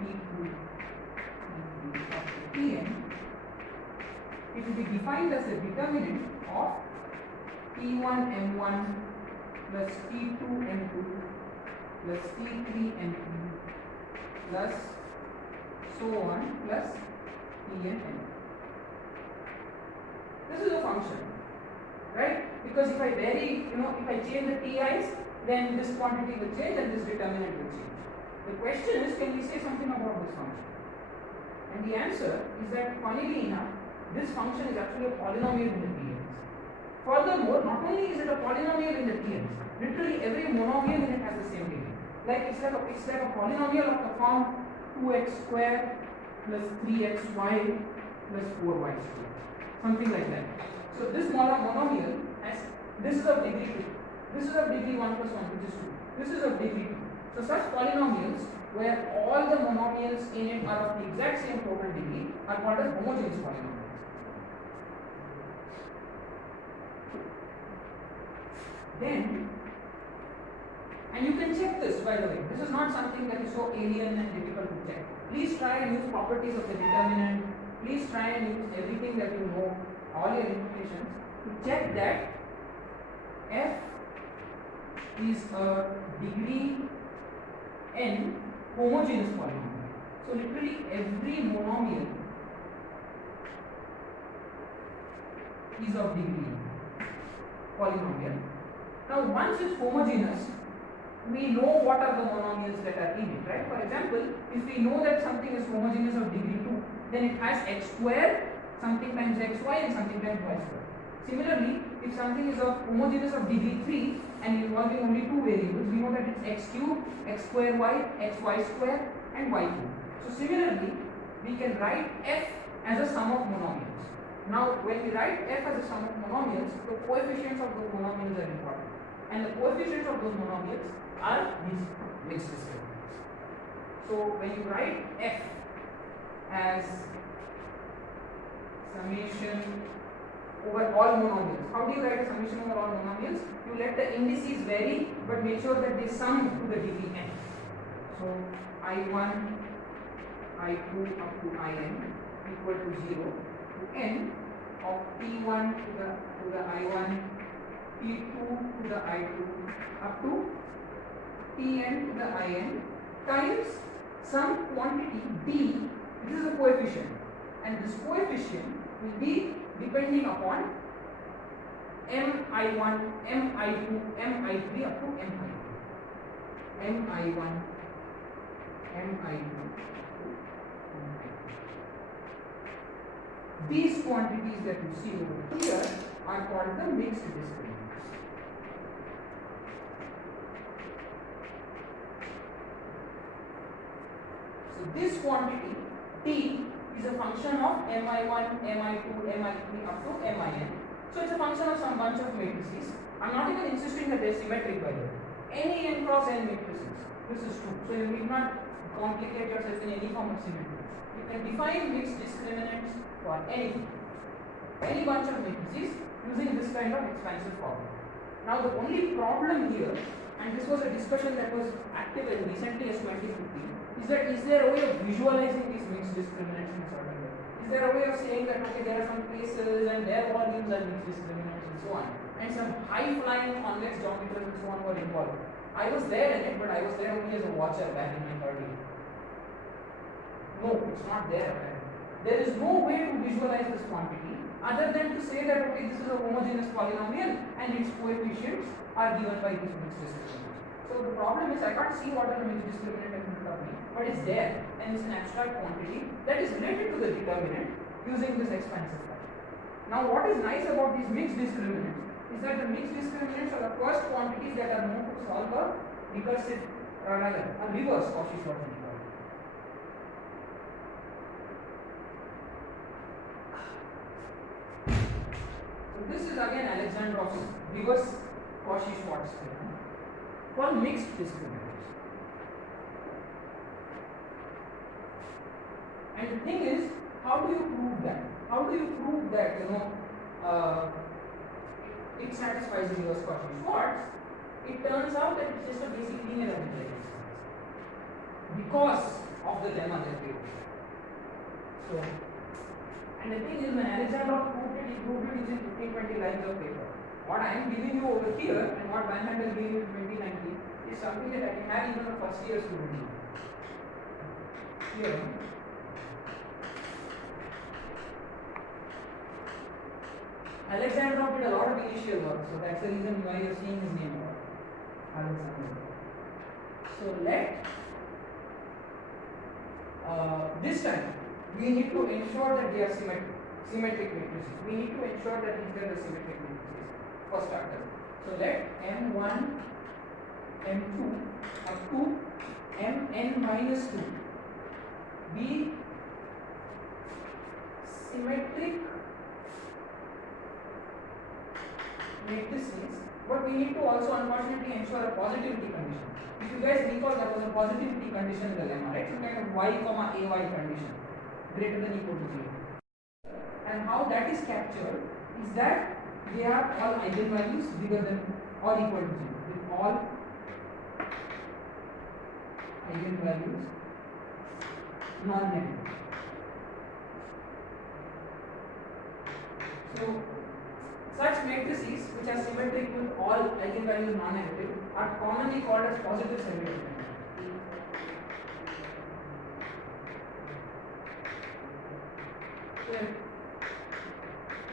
P2, P3 up to Pn. It will be defined as a determinant of P1 M1 plus P2 M2 plus P3 M3 plus so on plus Pn M. This is a function, right? Because if I vary, if I change the Ti's, then this quantity will change and this determinant will change. The question is, can we say something about this function? And the answer is that, funnily enough, this function is actually a polynomial in the Tns. Furthermore, not only is it a polynomial in the Tns, literally every monomial in it has the same degree. Like it's like a polynomial of the form 2x squared plus 3xy plus 4y squared. Something like that. So this monomial has, this is of degree 2. This is of degree 1 plus 1, which is 2. This is of degree 2. So such polynomials where all the monomials in it are of the exact same total degree are called as homogeneous polynomials. Then, and you can check this, by the way, this is not something that is so alien and difficult to check. Please try and use properties of the determinant. Please try and use everything that you know, all your implications, to check that f is a degree n homogeneous polynomial. So literally every monomial is of degree n polynomial. Now once it's homogeneous, we know what are the monomials that are in it, right? For example, if we know that something is homogeneous of degree 2, then it has x squared, something times xy and something times y squared. Similarly, if something is of homogeneous of degree 3 and involving only two variables, we know that it's x cubed, x square y, xy square and y cubed. So similarly, we can write f as a sum of monomials. Now when we write f as a sum of monomials, the coefficients of those monomials are important. And the coefficients of those monomials are these mixed discriminants. So when you write f as summation over all monomials. How do you write a summation over all monomials? You let the indices vary, but make sure that they sum to the degree n. So I1, I2 up to In equal to 0 to n of T1 to the I1, T2 to the I2 up to Tn to the In times some quantity d, which is a coefficient, and this coefficient will be depending upon mi1, mi2, mi3 up to mi1, mi1, mi2. These quantities that you see over here are called the mixed discriminants. So this quantity t is a function of mi1, mi2, mi3 up to min. So it's a function of some bunch of matrices. I'm not even insisting that they're symmetric by the way. Any n cross n matrices. This is true. So you need not complicate yourself in any form of symmetry. You can define mixed discriminants for any bunch of matrices using this kind of expansive formula. Now the only problem here, and this was a discussion that was active as recently as 2015, is there a way of visualizing these mixed discriminants in a certain way? Is there a way of saying that okay, there are some cases and their volumes are mixed discriminants and so on, and some high-flying convex geometers and so on were involved? I was there in it, but I was there only as a watcher back in my 30s. No, it's not there. There is no way to visualize this quantity other than to say that okay, this is a homogeneous polynomial and its coefficients are given by these mixed discriminants. So the problem is I can't see what are the mixed discriminant in front of me, but it's there and it's an abstract quantity that is related to the determinant using this expansive type. Now what is nice about these mixed discriminants is that the mixed discriminants are the first quantities that are known to solve a recursive, rather a reverse Cauchy-Schwarz inequality. So this is again Alexandrov's reverse Cauchy-Schwarz theorem for mixed discriminants. And the thing is, how do you prove that? How do you prove that it satisfies the reverse Cauchy-Schwarz? It turns out that it's just a basic linear algebraic exercise because of the lemma that we have. So, and the thing is, when Alexandrov proved it, he proved it using 15-20 lines of paper. What I am giving you over here and what Van Handel gave you in 2019 is something that I can have even a first year student do. Here, Alexandrov did a lot of initial work, so that's the reason why you're seeing his name here. Alexandrov. So let this time we need to ensure that they are symmetric matrices. We need to ensure that these are the symmetric matrices for starters. So let M1, M2 up to Mn minus 2 be symmetric matrices, but we need to also unfortunately ensure a positivity condition. If you guys recall, there was a positivity condition in the lemma, right? Some kind of y comma ay condition greater than equal to 0. And how that is captured is that they are all eigenvalues bigger than or equal to 0, with all eigenvalues non-negative. So such matrices which are symmetric with all eigenvalues non-negative are commonly called as positive semi-determinant.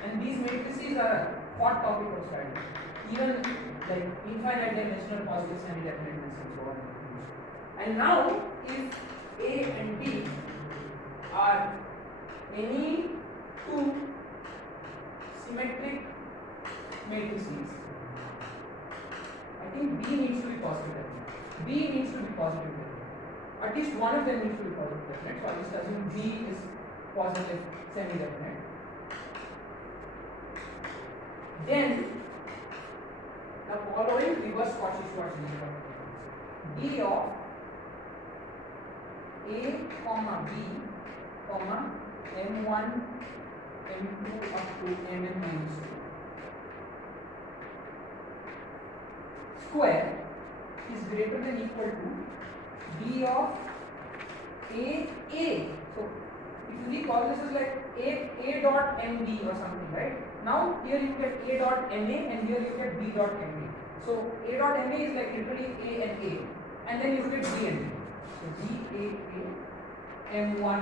And these matrices are a hot topic of study. Even like infinite dimensional positive semi-determinants and so on. And now, if A and B are any two symmetric matrices, I think B needs to be positive. B needs to be positive. At least one of them needs to be positive definite. So I just assume B is positive semi-definite. Then the following reverse Cauchy-Schwarz inequality: D of A comma B comma M1 m2 up to mn minus 2 square is greater than equal to b of a. So if you recall, this is like a dot mb or something, right? Now here you get a dot ma and here you get b dot mb. So a dot ma is like literally a, and then you get b and b. So b a m1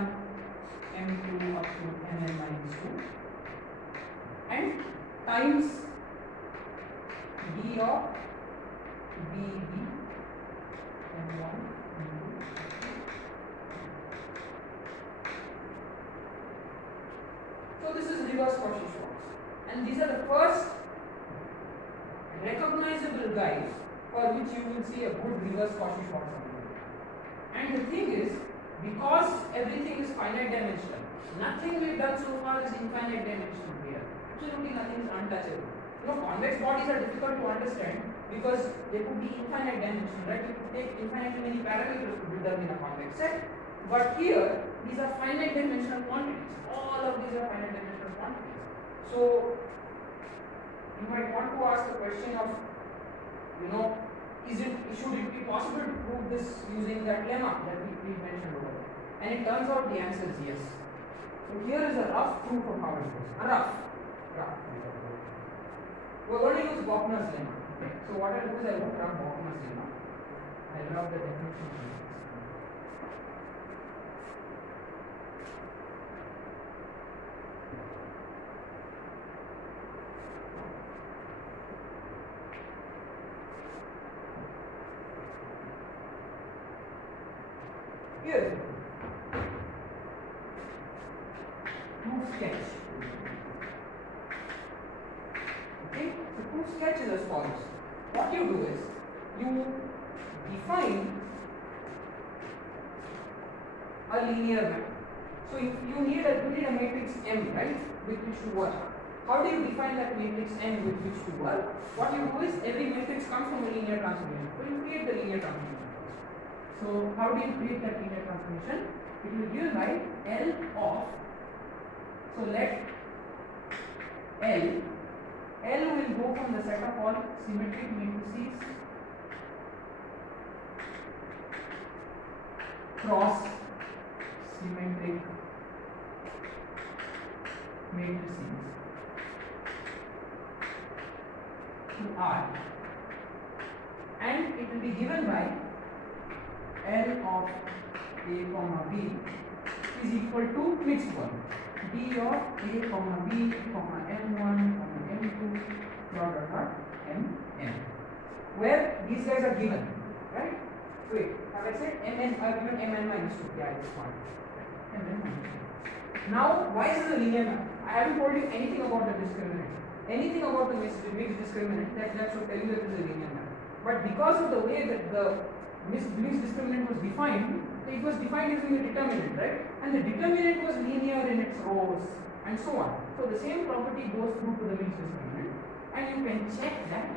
m2 up to mn minus 2 and times b of b m1 m2. So this is reverse Cauchy-Schwarz, and these are the first recognizable guys for which you will see a good reverse Cauchy-Schwarz analysis. And the thing is, because everything is finite dimensional, nothing we've done so far is infinite dimensional here. Absolutely nothing is untouchable. You know, convex bodies are difficult to understand because they could be infinite dimensional, right? You could take infinitely many parameters to determine a convex set. But here, these are finite dimensional quantities. All of these are finite dimensional quantities. So, you might want to ask the question of, you know, should it be possible to prove this using that lemma that we mentioned over there? And it turns out the answer is yes. So here is a rough proof of how it goes. A rough. We're going to use Bochner's lemma. Okay. So what I'll do is I'll rub Bochner's lemma. I'll rub the definition. Here, proof sketch. Okay, the proof sketch is as follows. What you do is you define a linear map. So you need a matrix M, right, with which to work. How do you define that matrix M with which to work? What you do is every matrix comes from a linear transformation. So you create the linear transformation. So how do you create that linear transformation? It will give by L of, so let L will go from the set of all symmetric matrices cross symmetric matrices to R, and it will be given by L of A comma B is equal to mixed one D of A comma B comma M1 comma M2 dot Mn, where these guys are given, right? Wait, have I said Mn are given Mn minus 2? Yeah, it's fine. Mn minus 2. Now, why is it a linear map? I haven't told you anything about the discriminant, anything about the mixed discriminant that should tell you that it is a linear map. But because of the way that the mixed discriminant was defined, it was defined using the determinant, right? And the determinant was linear in its rows and so on. So the same property goes through to the mixed discriminant, and you can check that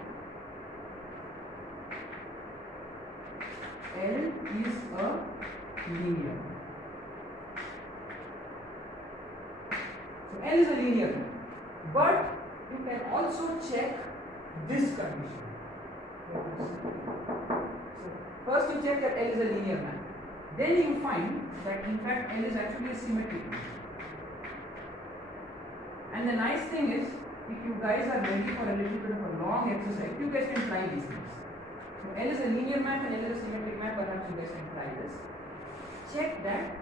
L is a linear. So L is a linear, but you can also check this condition. First you check that L is a linear map. Then you find that in fact L is actually a symmetric map. And the nice thing is, if you guys are ready for a little bit of a long exercise, you guys can try these things. So L is a linear map and L is a symmetric map, perhaps you guys can try this. Check that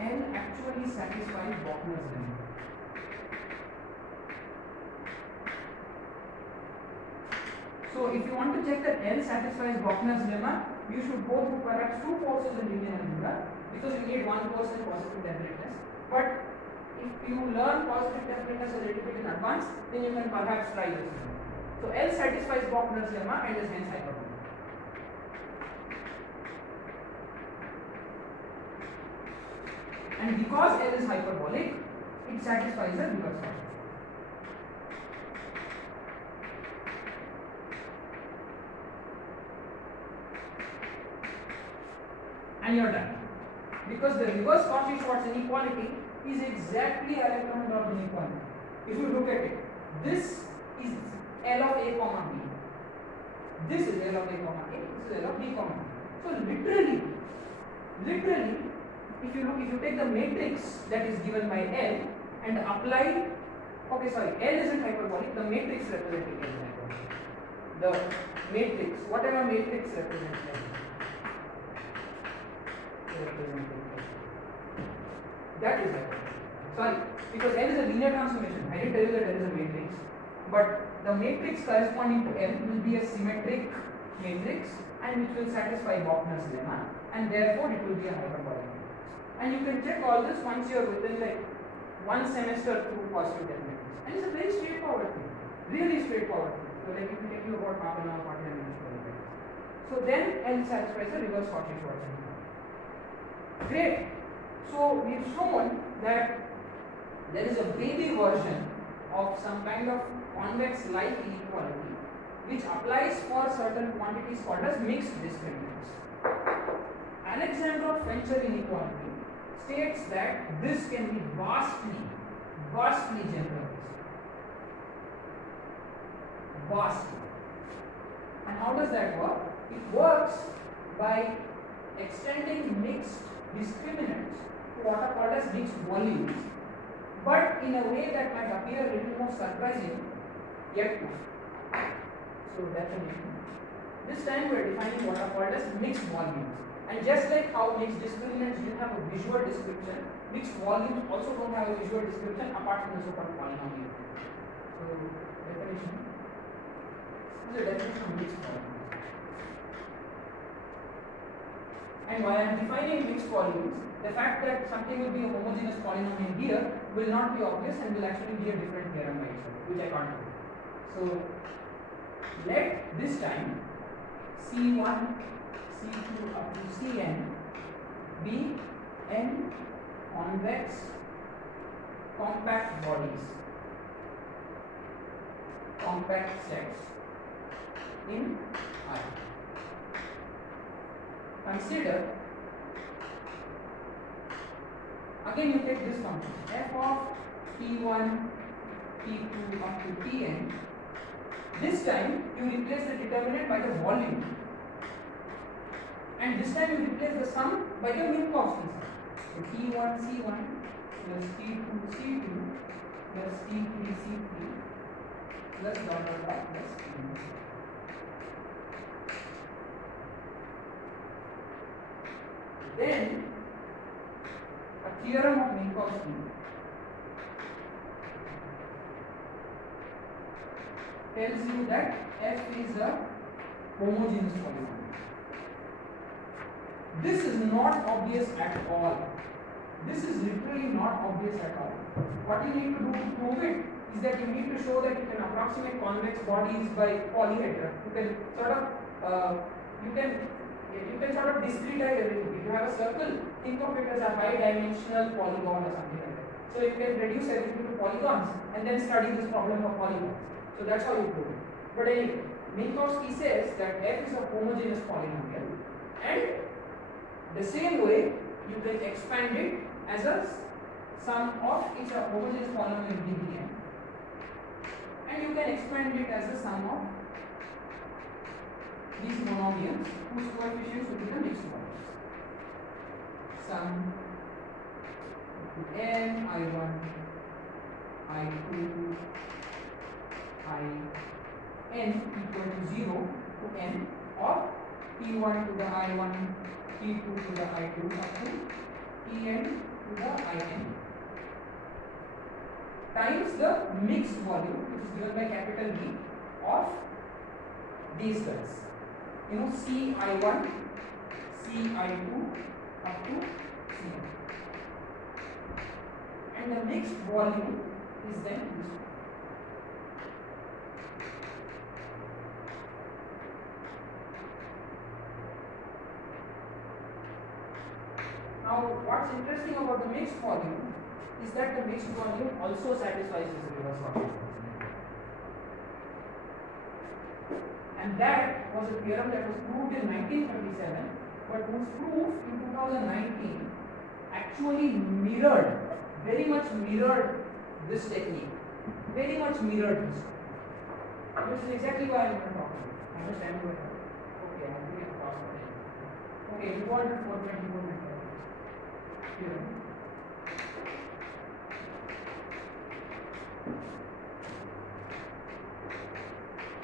L actually satisfies Bochner's lemma. So if you want to check that L satisfies Bochner's lemma, you should go through perhaps 2 courses in linear algebra, because you need 1 course in positive definiteness. But if you learn positive definiteness a little bit in advance, then you can perhaps try this. So L satisfies Bochner's lemma and is hence hyperbolic. And because L is hyperbolic, it satisfies the reverse Cauchy. And you're done. Because the reverse Cauchy-Schwarz inequality is exactly electron drop inequality. If you look at it, this is L of A comma B. This is L of A comma A. This is L of B comma B. So literally, if you take the matrix that is given by L and apply, okay, sorry, L isn't hyperbolic. The matrix representing L is hyperbolic. The matrix, whatever matrix represents L. That is hyperbolic. Sorry, because L is a linear transformation. I didn't tell you that L is a matrix, but the matrix corresponding to L will be a symmetric matrix and which will satisfy Bachner's lemma, and therefore it will be a hyperbolic matrix. And you can check all this once you are within like one semester through positive derivatives. And it's a very straightforward thing, really straightforward thing. So like it will take you about half an hour, 45 minutes to do it. So then L satisfies the reverse Cauchy-Schwarz inequality. Great. So we've shown that there is a baby version of some kind of convex-like inequality which applies for certain quantities called as mixed discriminants. Alexandrov-Fencher inequality states that this can be vastly generalized. Vastly. And how does that work? It works by extending mixed discriminants to what are called as mixed volumes, but in a way that might appear a little more surprising, yet not. So definition. This time we are defining what are called as mixed volumes. And just like how mixed discriminants didn't have a visual description, mixed volumes also don't have a visual description apart from the so-called polynomial. So definition. This is a definition of mixed volumes. And while I am defining mixed volumes, the fact that something will be a homogeneous polynomial here will not be obvious and will actually be a different theorem by itself, which I can't do. So let this time C1, C2 up to Cn be n convex compact bodies, compact sets in I. Consider, again you take this function f of t1, t2 up to tn. This time you replace the determinant by the volume, and this time you replace the sum by the Minkowski sum. So t1 c1 plus t2 c2 plus t3 c3 plus dot dot dot plus t1. Then a theorem of Minkowski tells you that f is a homogeneous polynomial. This is not obvious at all. This is literally not obvious at all. What you need to do to prove it is that you need to show that you can approximate convex bodies by polyhedra. You can sort of sort of discretize everything. If you have a circle, think of it as a high-dimensional polygon or something like that. So you can reduce everything to polygons and then study this problem of polygons. So that's how you prove it. But anyway, Minkowski says that f is a homogeneous polynomial, and the same way you can expand it as a sum of each homogeneous polynomial degree n, and you can expand it as a sum of these monomials whose coefficients will be the mixed volumes. Sum n I1, I2, In equal to 0 to n of t1 to the I1, t2 to the I2 up to tn to the In times the mixed volume, which is given by capital B, of these guys. You know, Ci1, Ci2 up to Cn. And the mixed volume is then this one. Now, what's interesting about the mixed volume is that the mixed volume also satisfies this reverse Cauchy. And that was a theorem that was proved in 1937, but whose proof in 2019 actually mirrored very much mirrored this technique. Very much mirrored this. This is exactly why I'm going to talk about it. I understand what okay, I'm doing a fast one. Okay, important 424 here.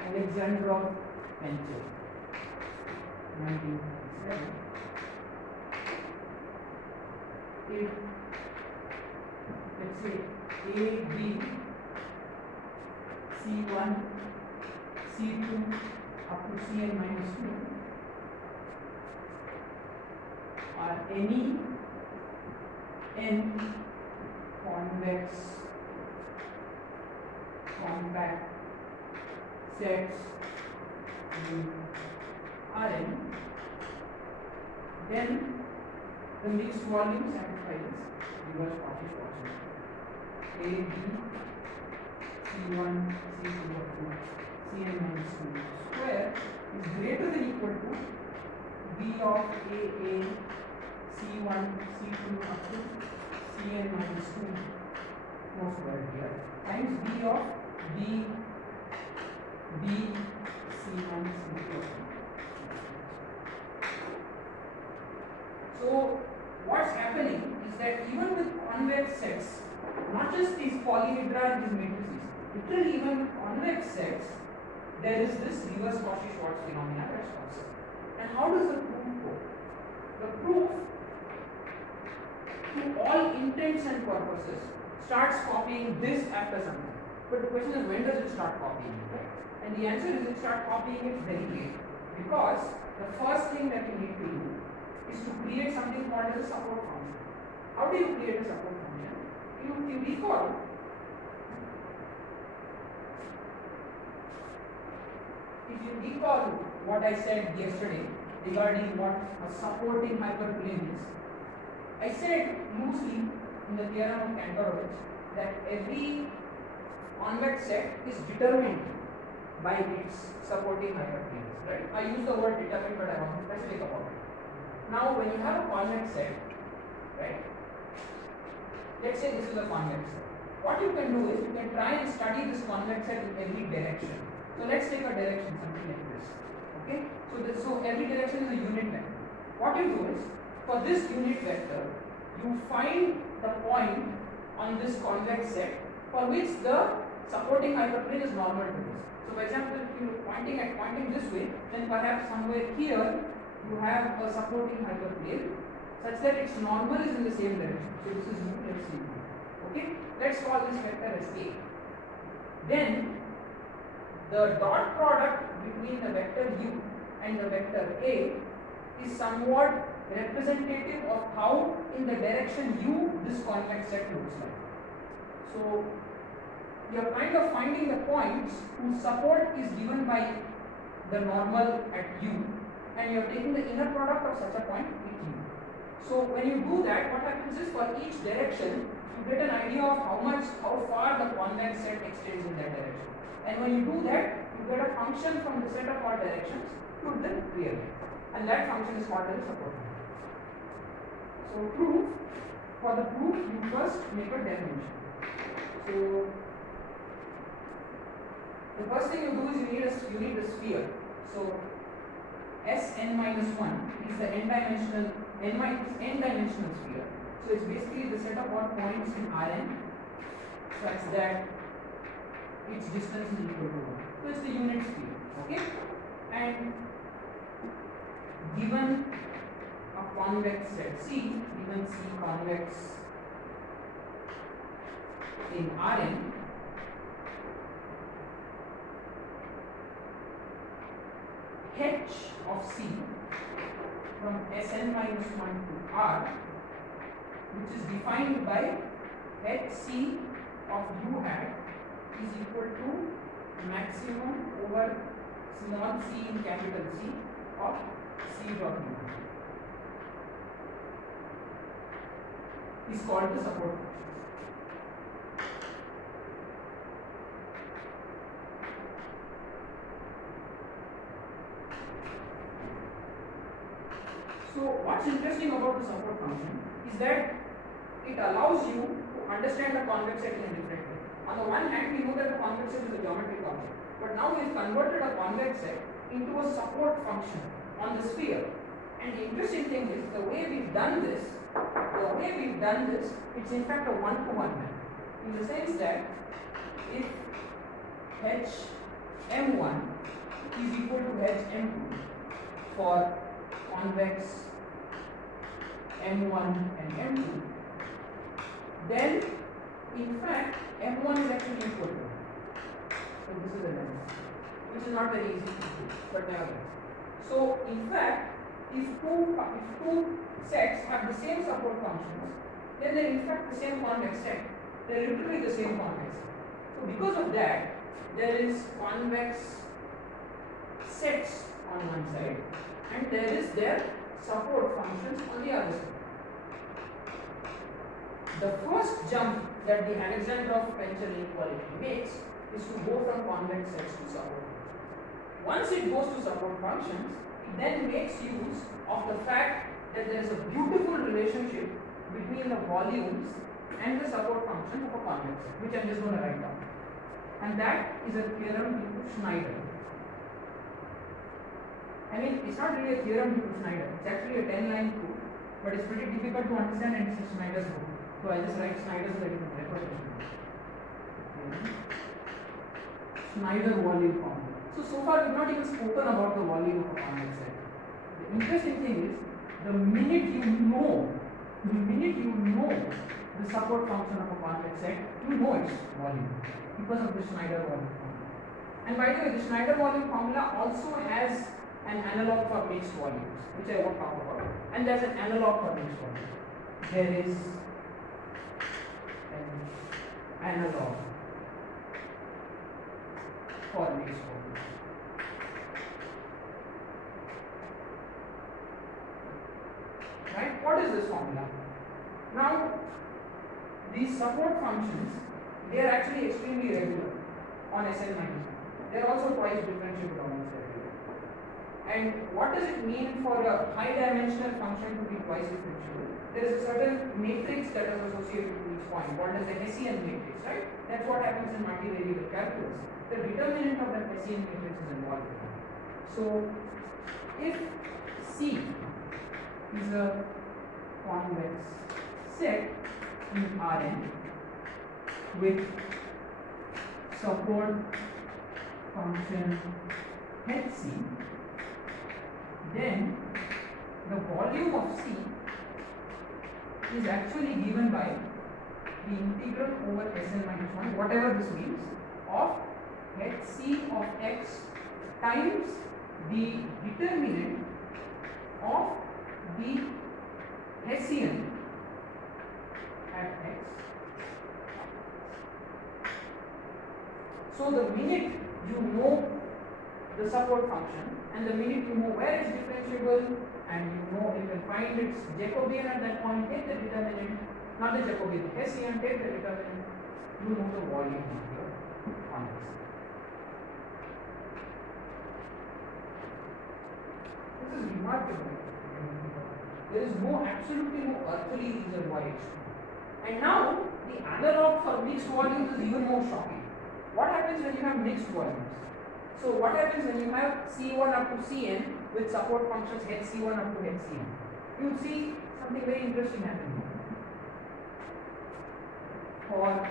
Alexandrov Pencil, 1997. If let's say A, B, C1, C2 up to Cn minus 2 are any n convex compact sets in Rn, then the mixed volume satisfies reverse Cauchy Schwarz. A, B, C1, C2 up to Cn minus 2 square is greater than equal to B of A, C1, C2 up to Cn minus 2 no square here times B of B, C1, C2 up to. So what's happening is that even with convex sets, not just these polyhedra and these matrices, literally even with convex sets, there is this reverse Cauchy Schwarz phenomena that's constant. And how does the proof go? The proof, to all intents and purposes, starts copying this after something. But the question is, when does it start copying it? Right? And the answer is, it starts copying it very late. Because the first thing that you need to do is to create something called as a support function. How do you create a support function? You recall what I said yesterday regarding what a supporting hyperplane is. I said loosely in the theorem of Cantor that every convex set is determined by its supporting hyperplanes. Right? I use the word determined, but I want to specific about it. Now, when you have a convex set, right? Let's say this is a convex set. What you can do is you can try and study this convex set in every direction. So let's take a direction, something like this. Okay? So every direction is a unit vector. What you do is, for this unit vector, you find the point on this convex set for which the supporting hyperplane is normal to this. So for example, if you are pointing this way, then perhaps somewhere here you have a supporting hyperplane such that its normal is in the same direction. So this is u, let's see u. Okay? Let's call this vector as A. Then the dot product between the vector u and the vector A is somewhat representative of how in the direction u this convex set looks like. So you are kind of finding the points whose support is given by the normal at u, and you are taking the inner product of such a point with u. So when you do that, what happens is, for each direction you get an idea of how far the convex set extends in that direction. And when you do that, you get a function from the set of all directions to the real, and that function is called as a support function. So for the proof, you first make a definition. So the first thing you do is you need a sphere. So Sn minus 1 is the n-dimensional sphere. So it's basically the set of all points in Rn such that its distance is equal to 1. So it's the unit sphere. Okay? And given a convex set C, given C convex in Rn, h of C from Sn minus 1 to R, which is defined by hc of u hat is equal to maximum over small c in capital C of C dot u is called the support function. So what's interesting about the support function is that it allows you to understand a convex set in a different way. On the one hand, we know that a convex set is a geometric object, but now we have converted a convex set into a support function on the sphere. And the interesting thing is the way we've done this, it's in fact a one-to-one map. In the sense that if h m1 is equal to h m2 for convex m1 and m2, then in fact m1 is actually equal to. So this is a limit, which is not very easy to do, but nevertheless. So in fact, if two sets have the same support functions, then they're in fact the same convex set. They're literally the same convex set. So because of that, there is convex sets on one side, and there is their support functions on the other side. The first jump that the Alexandrov-Pencher inequality makes is to go from convex sets to support functions. Once it goes to support functions, it then makes use of the fact that there is a beautiful relationship between the volumes and the support function of a convex set, which I am just going to write down. And that is a theorem due to Schneider. I mean, it's not really a theorem due to Schneider, it's actually a 10-line proof, but it's pretty difficult to understand and it's a Schneider's book. So I just write Schneider so that you can refer to it. Schneider volume formula. So far we've not even spoken about the volume of a convex set. The interesting thing is, the minute you know the support function of a convex set, you know its volume because of the Schneider volume formula. And by the way, the Schneider volume formula also has an analog for mixed volumes, which I won't talk about. And there's an analog for mixed volumes. There is an analog for mixed volumes. Right? What is this formula? Now, these support functions, they are actually extremely regular on Sn minus 1. They are also twice differentiable almost everywhere. And what does it mean for a high dimensional function to be twice differentiable? There is a certain matrix that is associated with each point, called as the Hessian matrix, right? That's what happens in multivariable calculus. The determinant of that Hessian matrix is involved. So, if C is a convex set in Rn with support function Hc, then the volume of C is actually given by the integral over Sn minus 1, whatever this means, of Hc of x times the determinant of the Hessian at x. So the minute you know the support function and the minute you know where it's differentiable and you know you can find its Jacobian at that point, take the determinant, not the Jacobian, the Hessian, take the determinant, you know the volume of your convex. This is remarkable. There is absolutely no earthly reason why it's true. And now, the analog for mixed volumes is even more shocking. What happens when you have mixed volumes? So, what happens when you have C1 up to Cn with support functions Hc1 up to Hcn? You will see something very interesting happening. For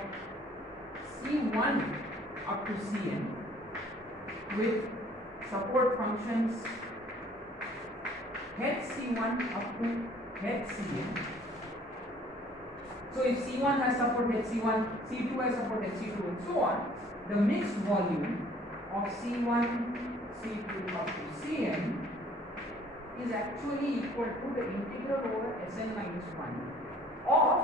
C1 up to Cn with support functions Hc1 up to Hcn. So if C1 has support Hc1, C2 has support Hc2 and so on, the mixed volume of C1, C2 up to Cn is actually equal to the integral over Sn minus 1 of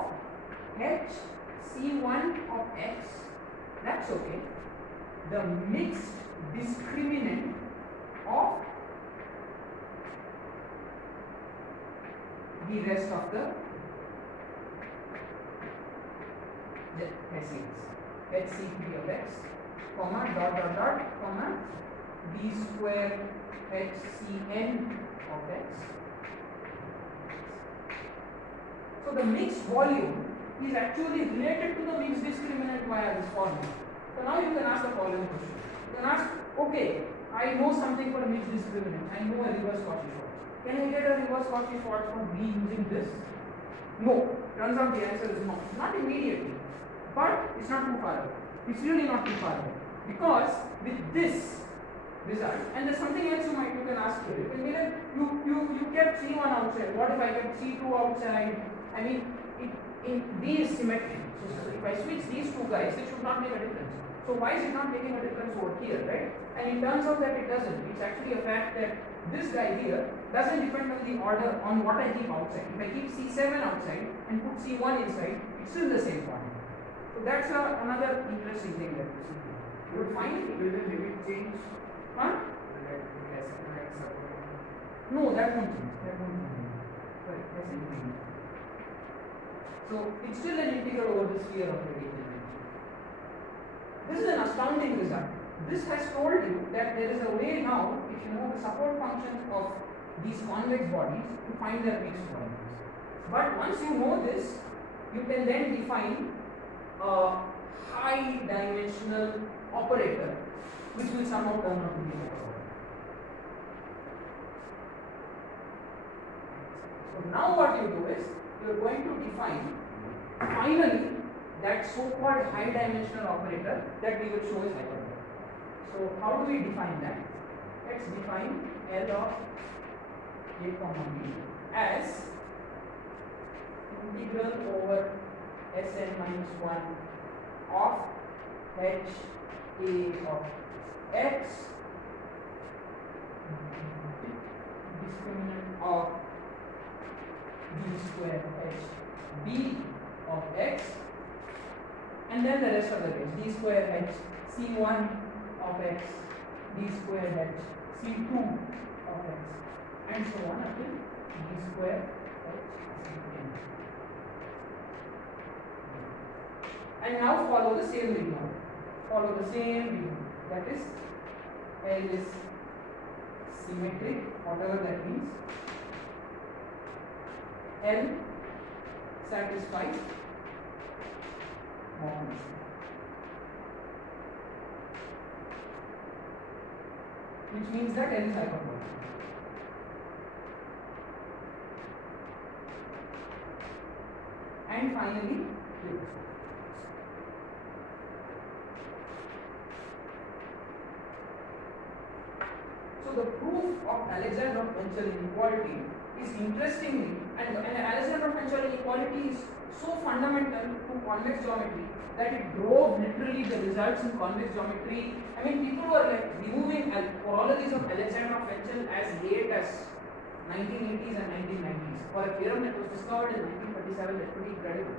Hc1 of x, that's okay, the mixed discriminant of the rest of the Hessians, Hc3 of x, comma, comma, b square Hcn of x. So the mixed volume is actually related to the mixed discriminant via this formula. So now you can ask the following question. You can ask, okay, I know something for mixed discriminant. I know a reverse Cauchy-Schwarz. Can I get a reverse Cauchy-Schwarz from B using this? No. Turns out the answer is no. Not immediately, but it's not too far away. It's really not too far away, because with this result, and there's something else you can ask here. You can be like, you kept C1 outside. What if I kept C2 outside? I mean, B is symmetric. So if I switch these two guys, it should not make a difference. So why is it not making a difference over here, right? And it turns out that it doesn't. It's actually a fact that this guy here doesn't depend on the order on what I keep outside. If I keep C7 outside and put C1 inside, it's still the same formula. So that's another interesting thing that we see. You would find it. Will the limit change? Huh? Will it be less than x upon? No, that won't change. That won't change. Sorry, that's anything. So it's still an integral over the sphere of radial dimension. This is an astounding result. This has told you that there is a way now, if you know the support functions of these convex bodies, to find their mixed volumes. But once you know this, you can then define a high dimensional operator which will somehow turn out to be a operator. So now what you do is, you are going to define finally that so-called high dimensional operator that we will show is hyperbolic. So how do we define that? Let's define L of A comma B as integral over Sn minus 1 of H A of x discriminant of B square H B of x, and then the rest of the case, d square H C1 of x, d square H C2 of x, and so on until d square H Cn. And now follow the same rule. Follow the same rule. That is, L is symmetric, whatever that means. L satisfies bounds. Which means that L is hyperbolic. And finally, so the proof of Alexander-Fenchel inequality is interestingly, and Alexander-Fenchel inequality is so fundamental to convex geometry that it drove literally the results in convex geometry. I mean, people were like removing qualities of Alexander-Fenchel as late as 1980s and 1990s for a theorem that was discovered in 1937. That's pretty incredible.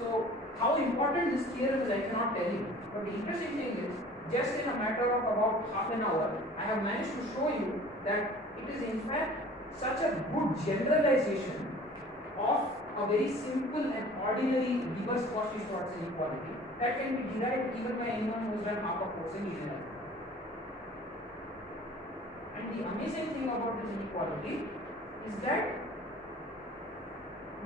So how important this theorem is, I cannot tell you. But the interesting thing is, just in a matter of about half an hour, I have managed to show you that it is in fact such a good generalization of a very simple and ordinary reverse Cauchy-Schwarz inequality that can be derived even by anyone who has done half a course in linear algebra. And the amazing thing about this inequality is that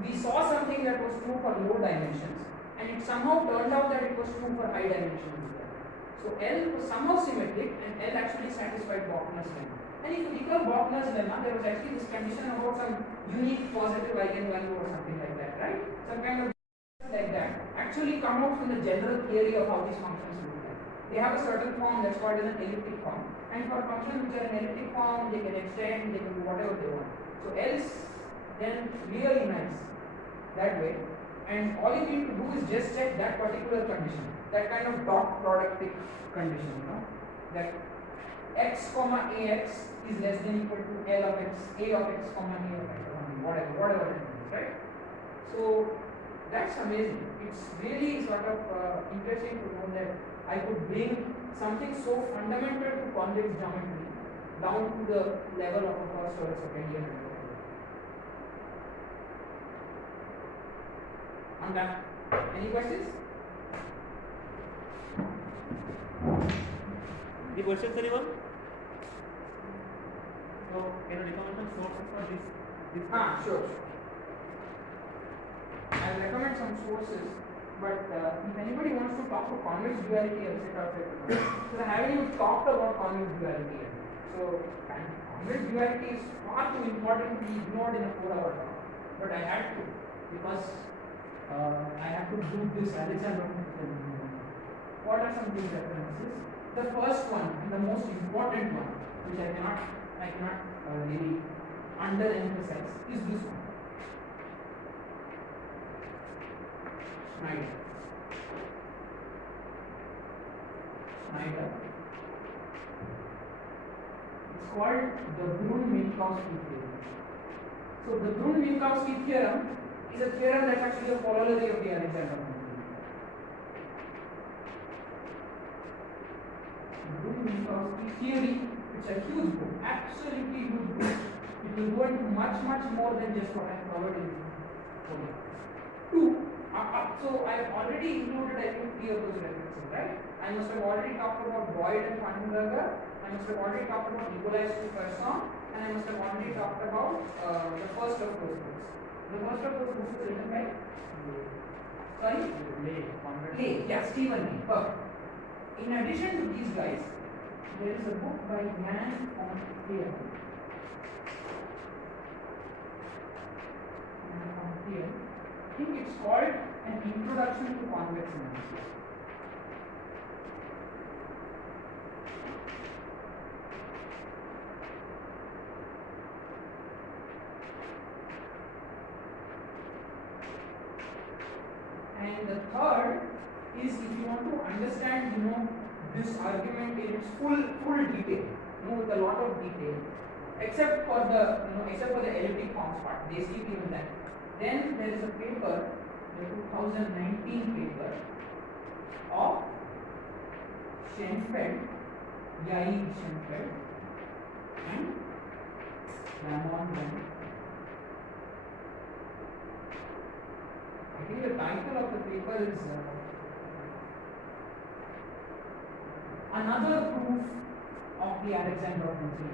we saw something that was true for low dimensions, and it somehow turned out that it was true for high dimensions as well. So L was somehow symmetric, and L actually satisfied Bochner's lemma. And if you recall Bochner's lemma, there was actually this condition about some unique positive eigenvalue or something like that, right? Some kind of like that actually come out from the general theory of how these functions look like. They have a certain form that's called an elliptic form, and for functions which are in elliptic form, they can extend, they can do whatever they want. So L is then really nice that way, and all you need to do is just check that particular condition, that kind of dot productic condition, you know, that x comma ax is less than equal to L of x, a of x comma a of x, whatever it means, right? So that's amazing. It's really sort of interesting to know that I could bring something so fundamental to convex geometry down to the level of a first or a second year. I'm done. Any questions? Any questions, anyone? So, can you recommend some sources for this? Sure. I'll recommend some sources, but if anybody wants to talk to convex duality, I'll set out it. Because I haven't even talked about convex duality yet. So, convex duality is far too important to be ignored in a 4-hour talk. But I had to, because I have to do this Alexander. What are some big references? The first one and the most important one, which I cannot really underemphasize, is this one. Schneider. It's called the Minkowski theorem. So the Minkowski theorem is a theorem that's actually a corollary of the Alexander theorem. Minkowski theory, it's a huge book, absolutely huge book. It will go into much more than just what I covered in okay. So I've already included I think 3 of those references, right? I must have already talked about Boyd and Vandenberger, I must have already talked about Nicolai's to Persson, and I must have already talked about the first of those books. The first of those books is written by sorry? Lay, yeah, Stephen Lay, perfect. In addition to these guys, there is a book by Yan on theorem. I think it's called An Introduction to Convex Analysis. And the third is if you want to understand, this argument in its full detail, with a lot of detail, except for the elliptic forms part, they skip even that. Then there is a paper, the 2019 paper of Schoenfeld, Yair Schoenfeld, and Ramon. I think the title of the paper is Another Proof of the Alexander Inequality.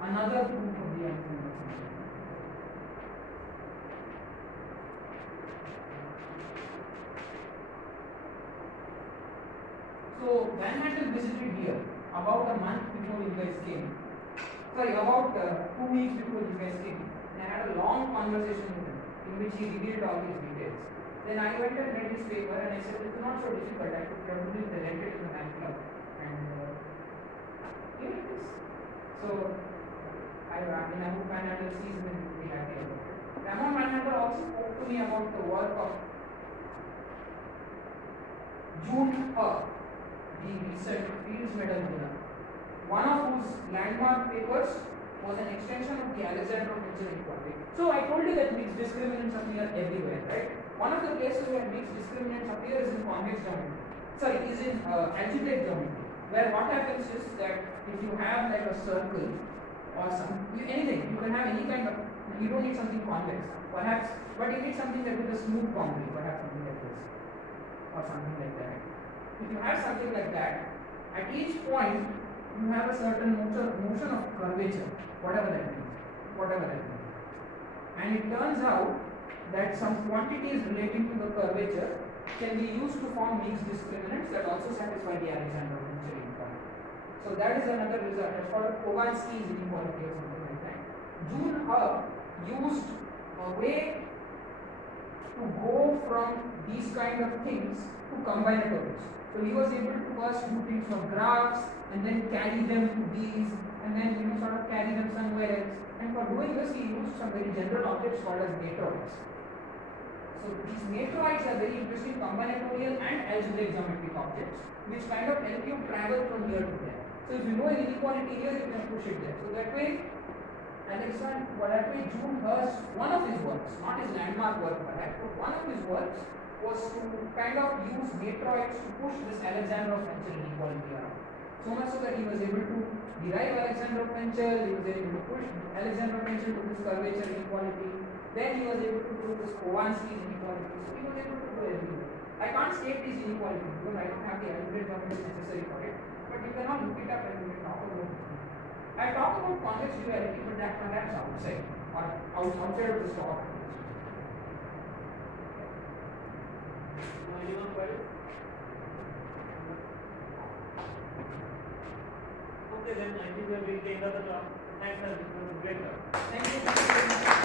Another proof of the Alexander Inequality. So Van Handel visited here about a month before you guys came. Sorry, about 2 weeks before you guys came. And I had a long conversation with him in which he revealed all these details. Then I went and read his paper and I said it's not so difficult. I could probably present it in the fan club. And here it is. So I hope Van Handel sees me and will be happy about it. Ramon Van Handel also spoke to me about the work of June He, the recent Fields Medal winner, one of whose landmark papers was an extension of the Alexander inequality. So I told you that mixed discriminants appear everywhere, right? One of the places where mixed discriminants appear is in convex geometry. Sorry, is in algebraic geometry, where what happens is that if you have like a circle or anything, you can have any kind of, you don't need something convex, perhaps, but you need something that with a smooth boundary, perhaps something like this, or something like that. If you have something like that, at each point you have a certain motion of curvature, whatever that means. And it turns out that some quantities relating to the curvature can be used to form mixed discriminants that also satisfy the Alexander inequality. So that is another result. It's called Minkowski's inequality or something like that. June He used a way to go from these kind of things to combinatories. So he was able to first do things from graphs and then carry them to these and then sort of carry them somewhere else. And for doing this he used some very general objects called as matroids. So these matroids are very interesting combinatorial and algebraic geometric objects which kind of help you travel from here to there. So if you know an inequality here, you can push it there. So that way June He's, one of his works, not his landmark work perhaps, but one of his works was to kind of use matroids to push this Alexander-Fenchel inequality around. So much so that he was able to derive Alexander-Fenchel, he was able to push Alexander-Fenchel to this curvature inequality, then he was able to prove this Minkowski's inequality. So he was able to do everything. I can't state these inequalities because I don't have the algebraic geometry necessary for it, but you cannot look it up and we can talk about it. I talk about convex duality, but that perhaps outside or outside of this talk. minimum query? Okay, then I think we have reached the end of the class. Thanks, sir. It was a great class. Thank you.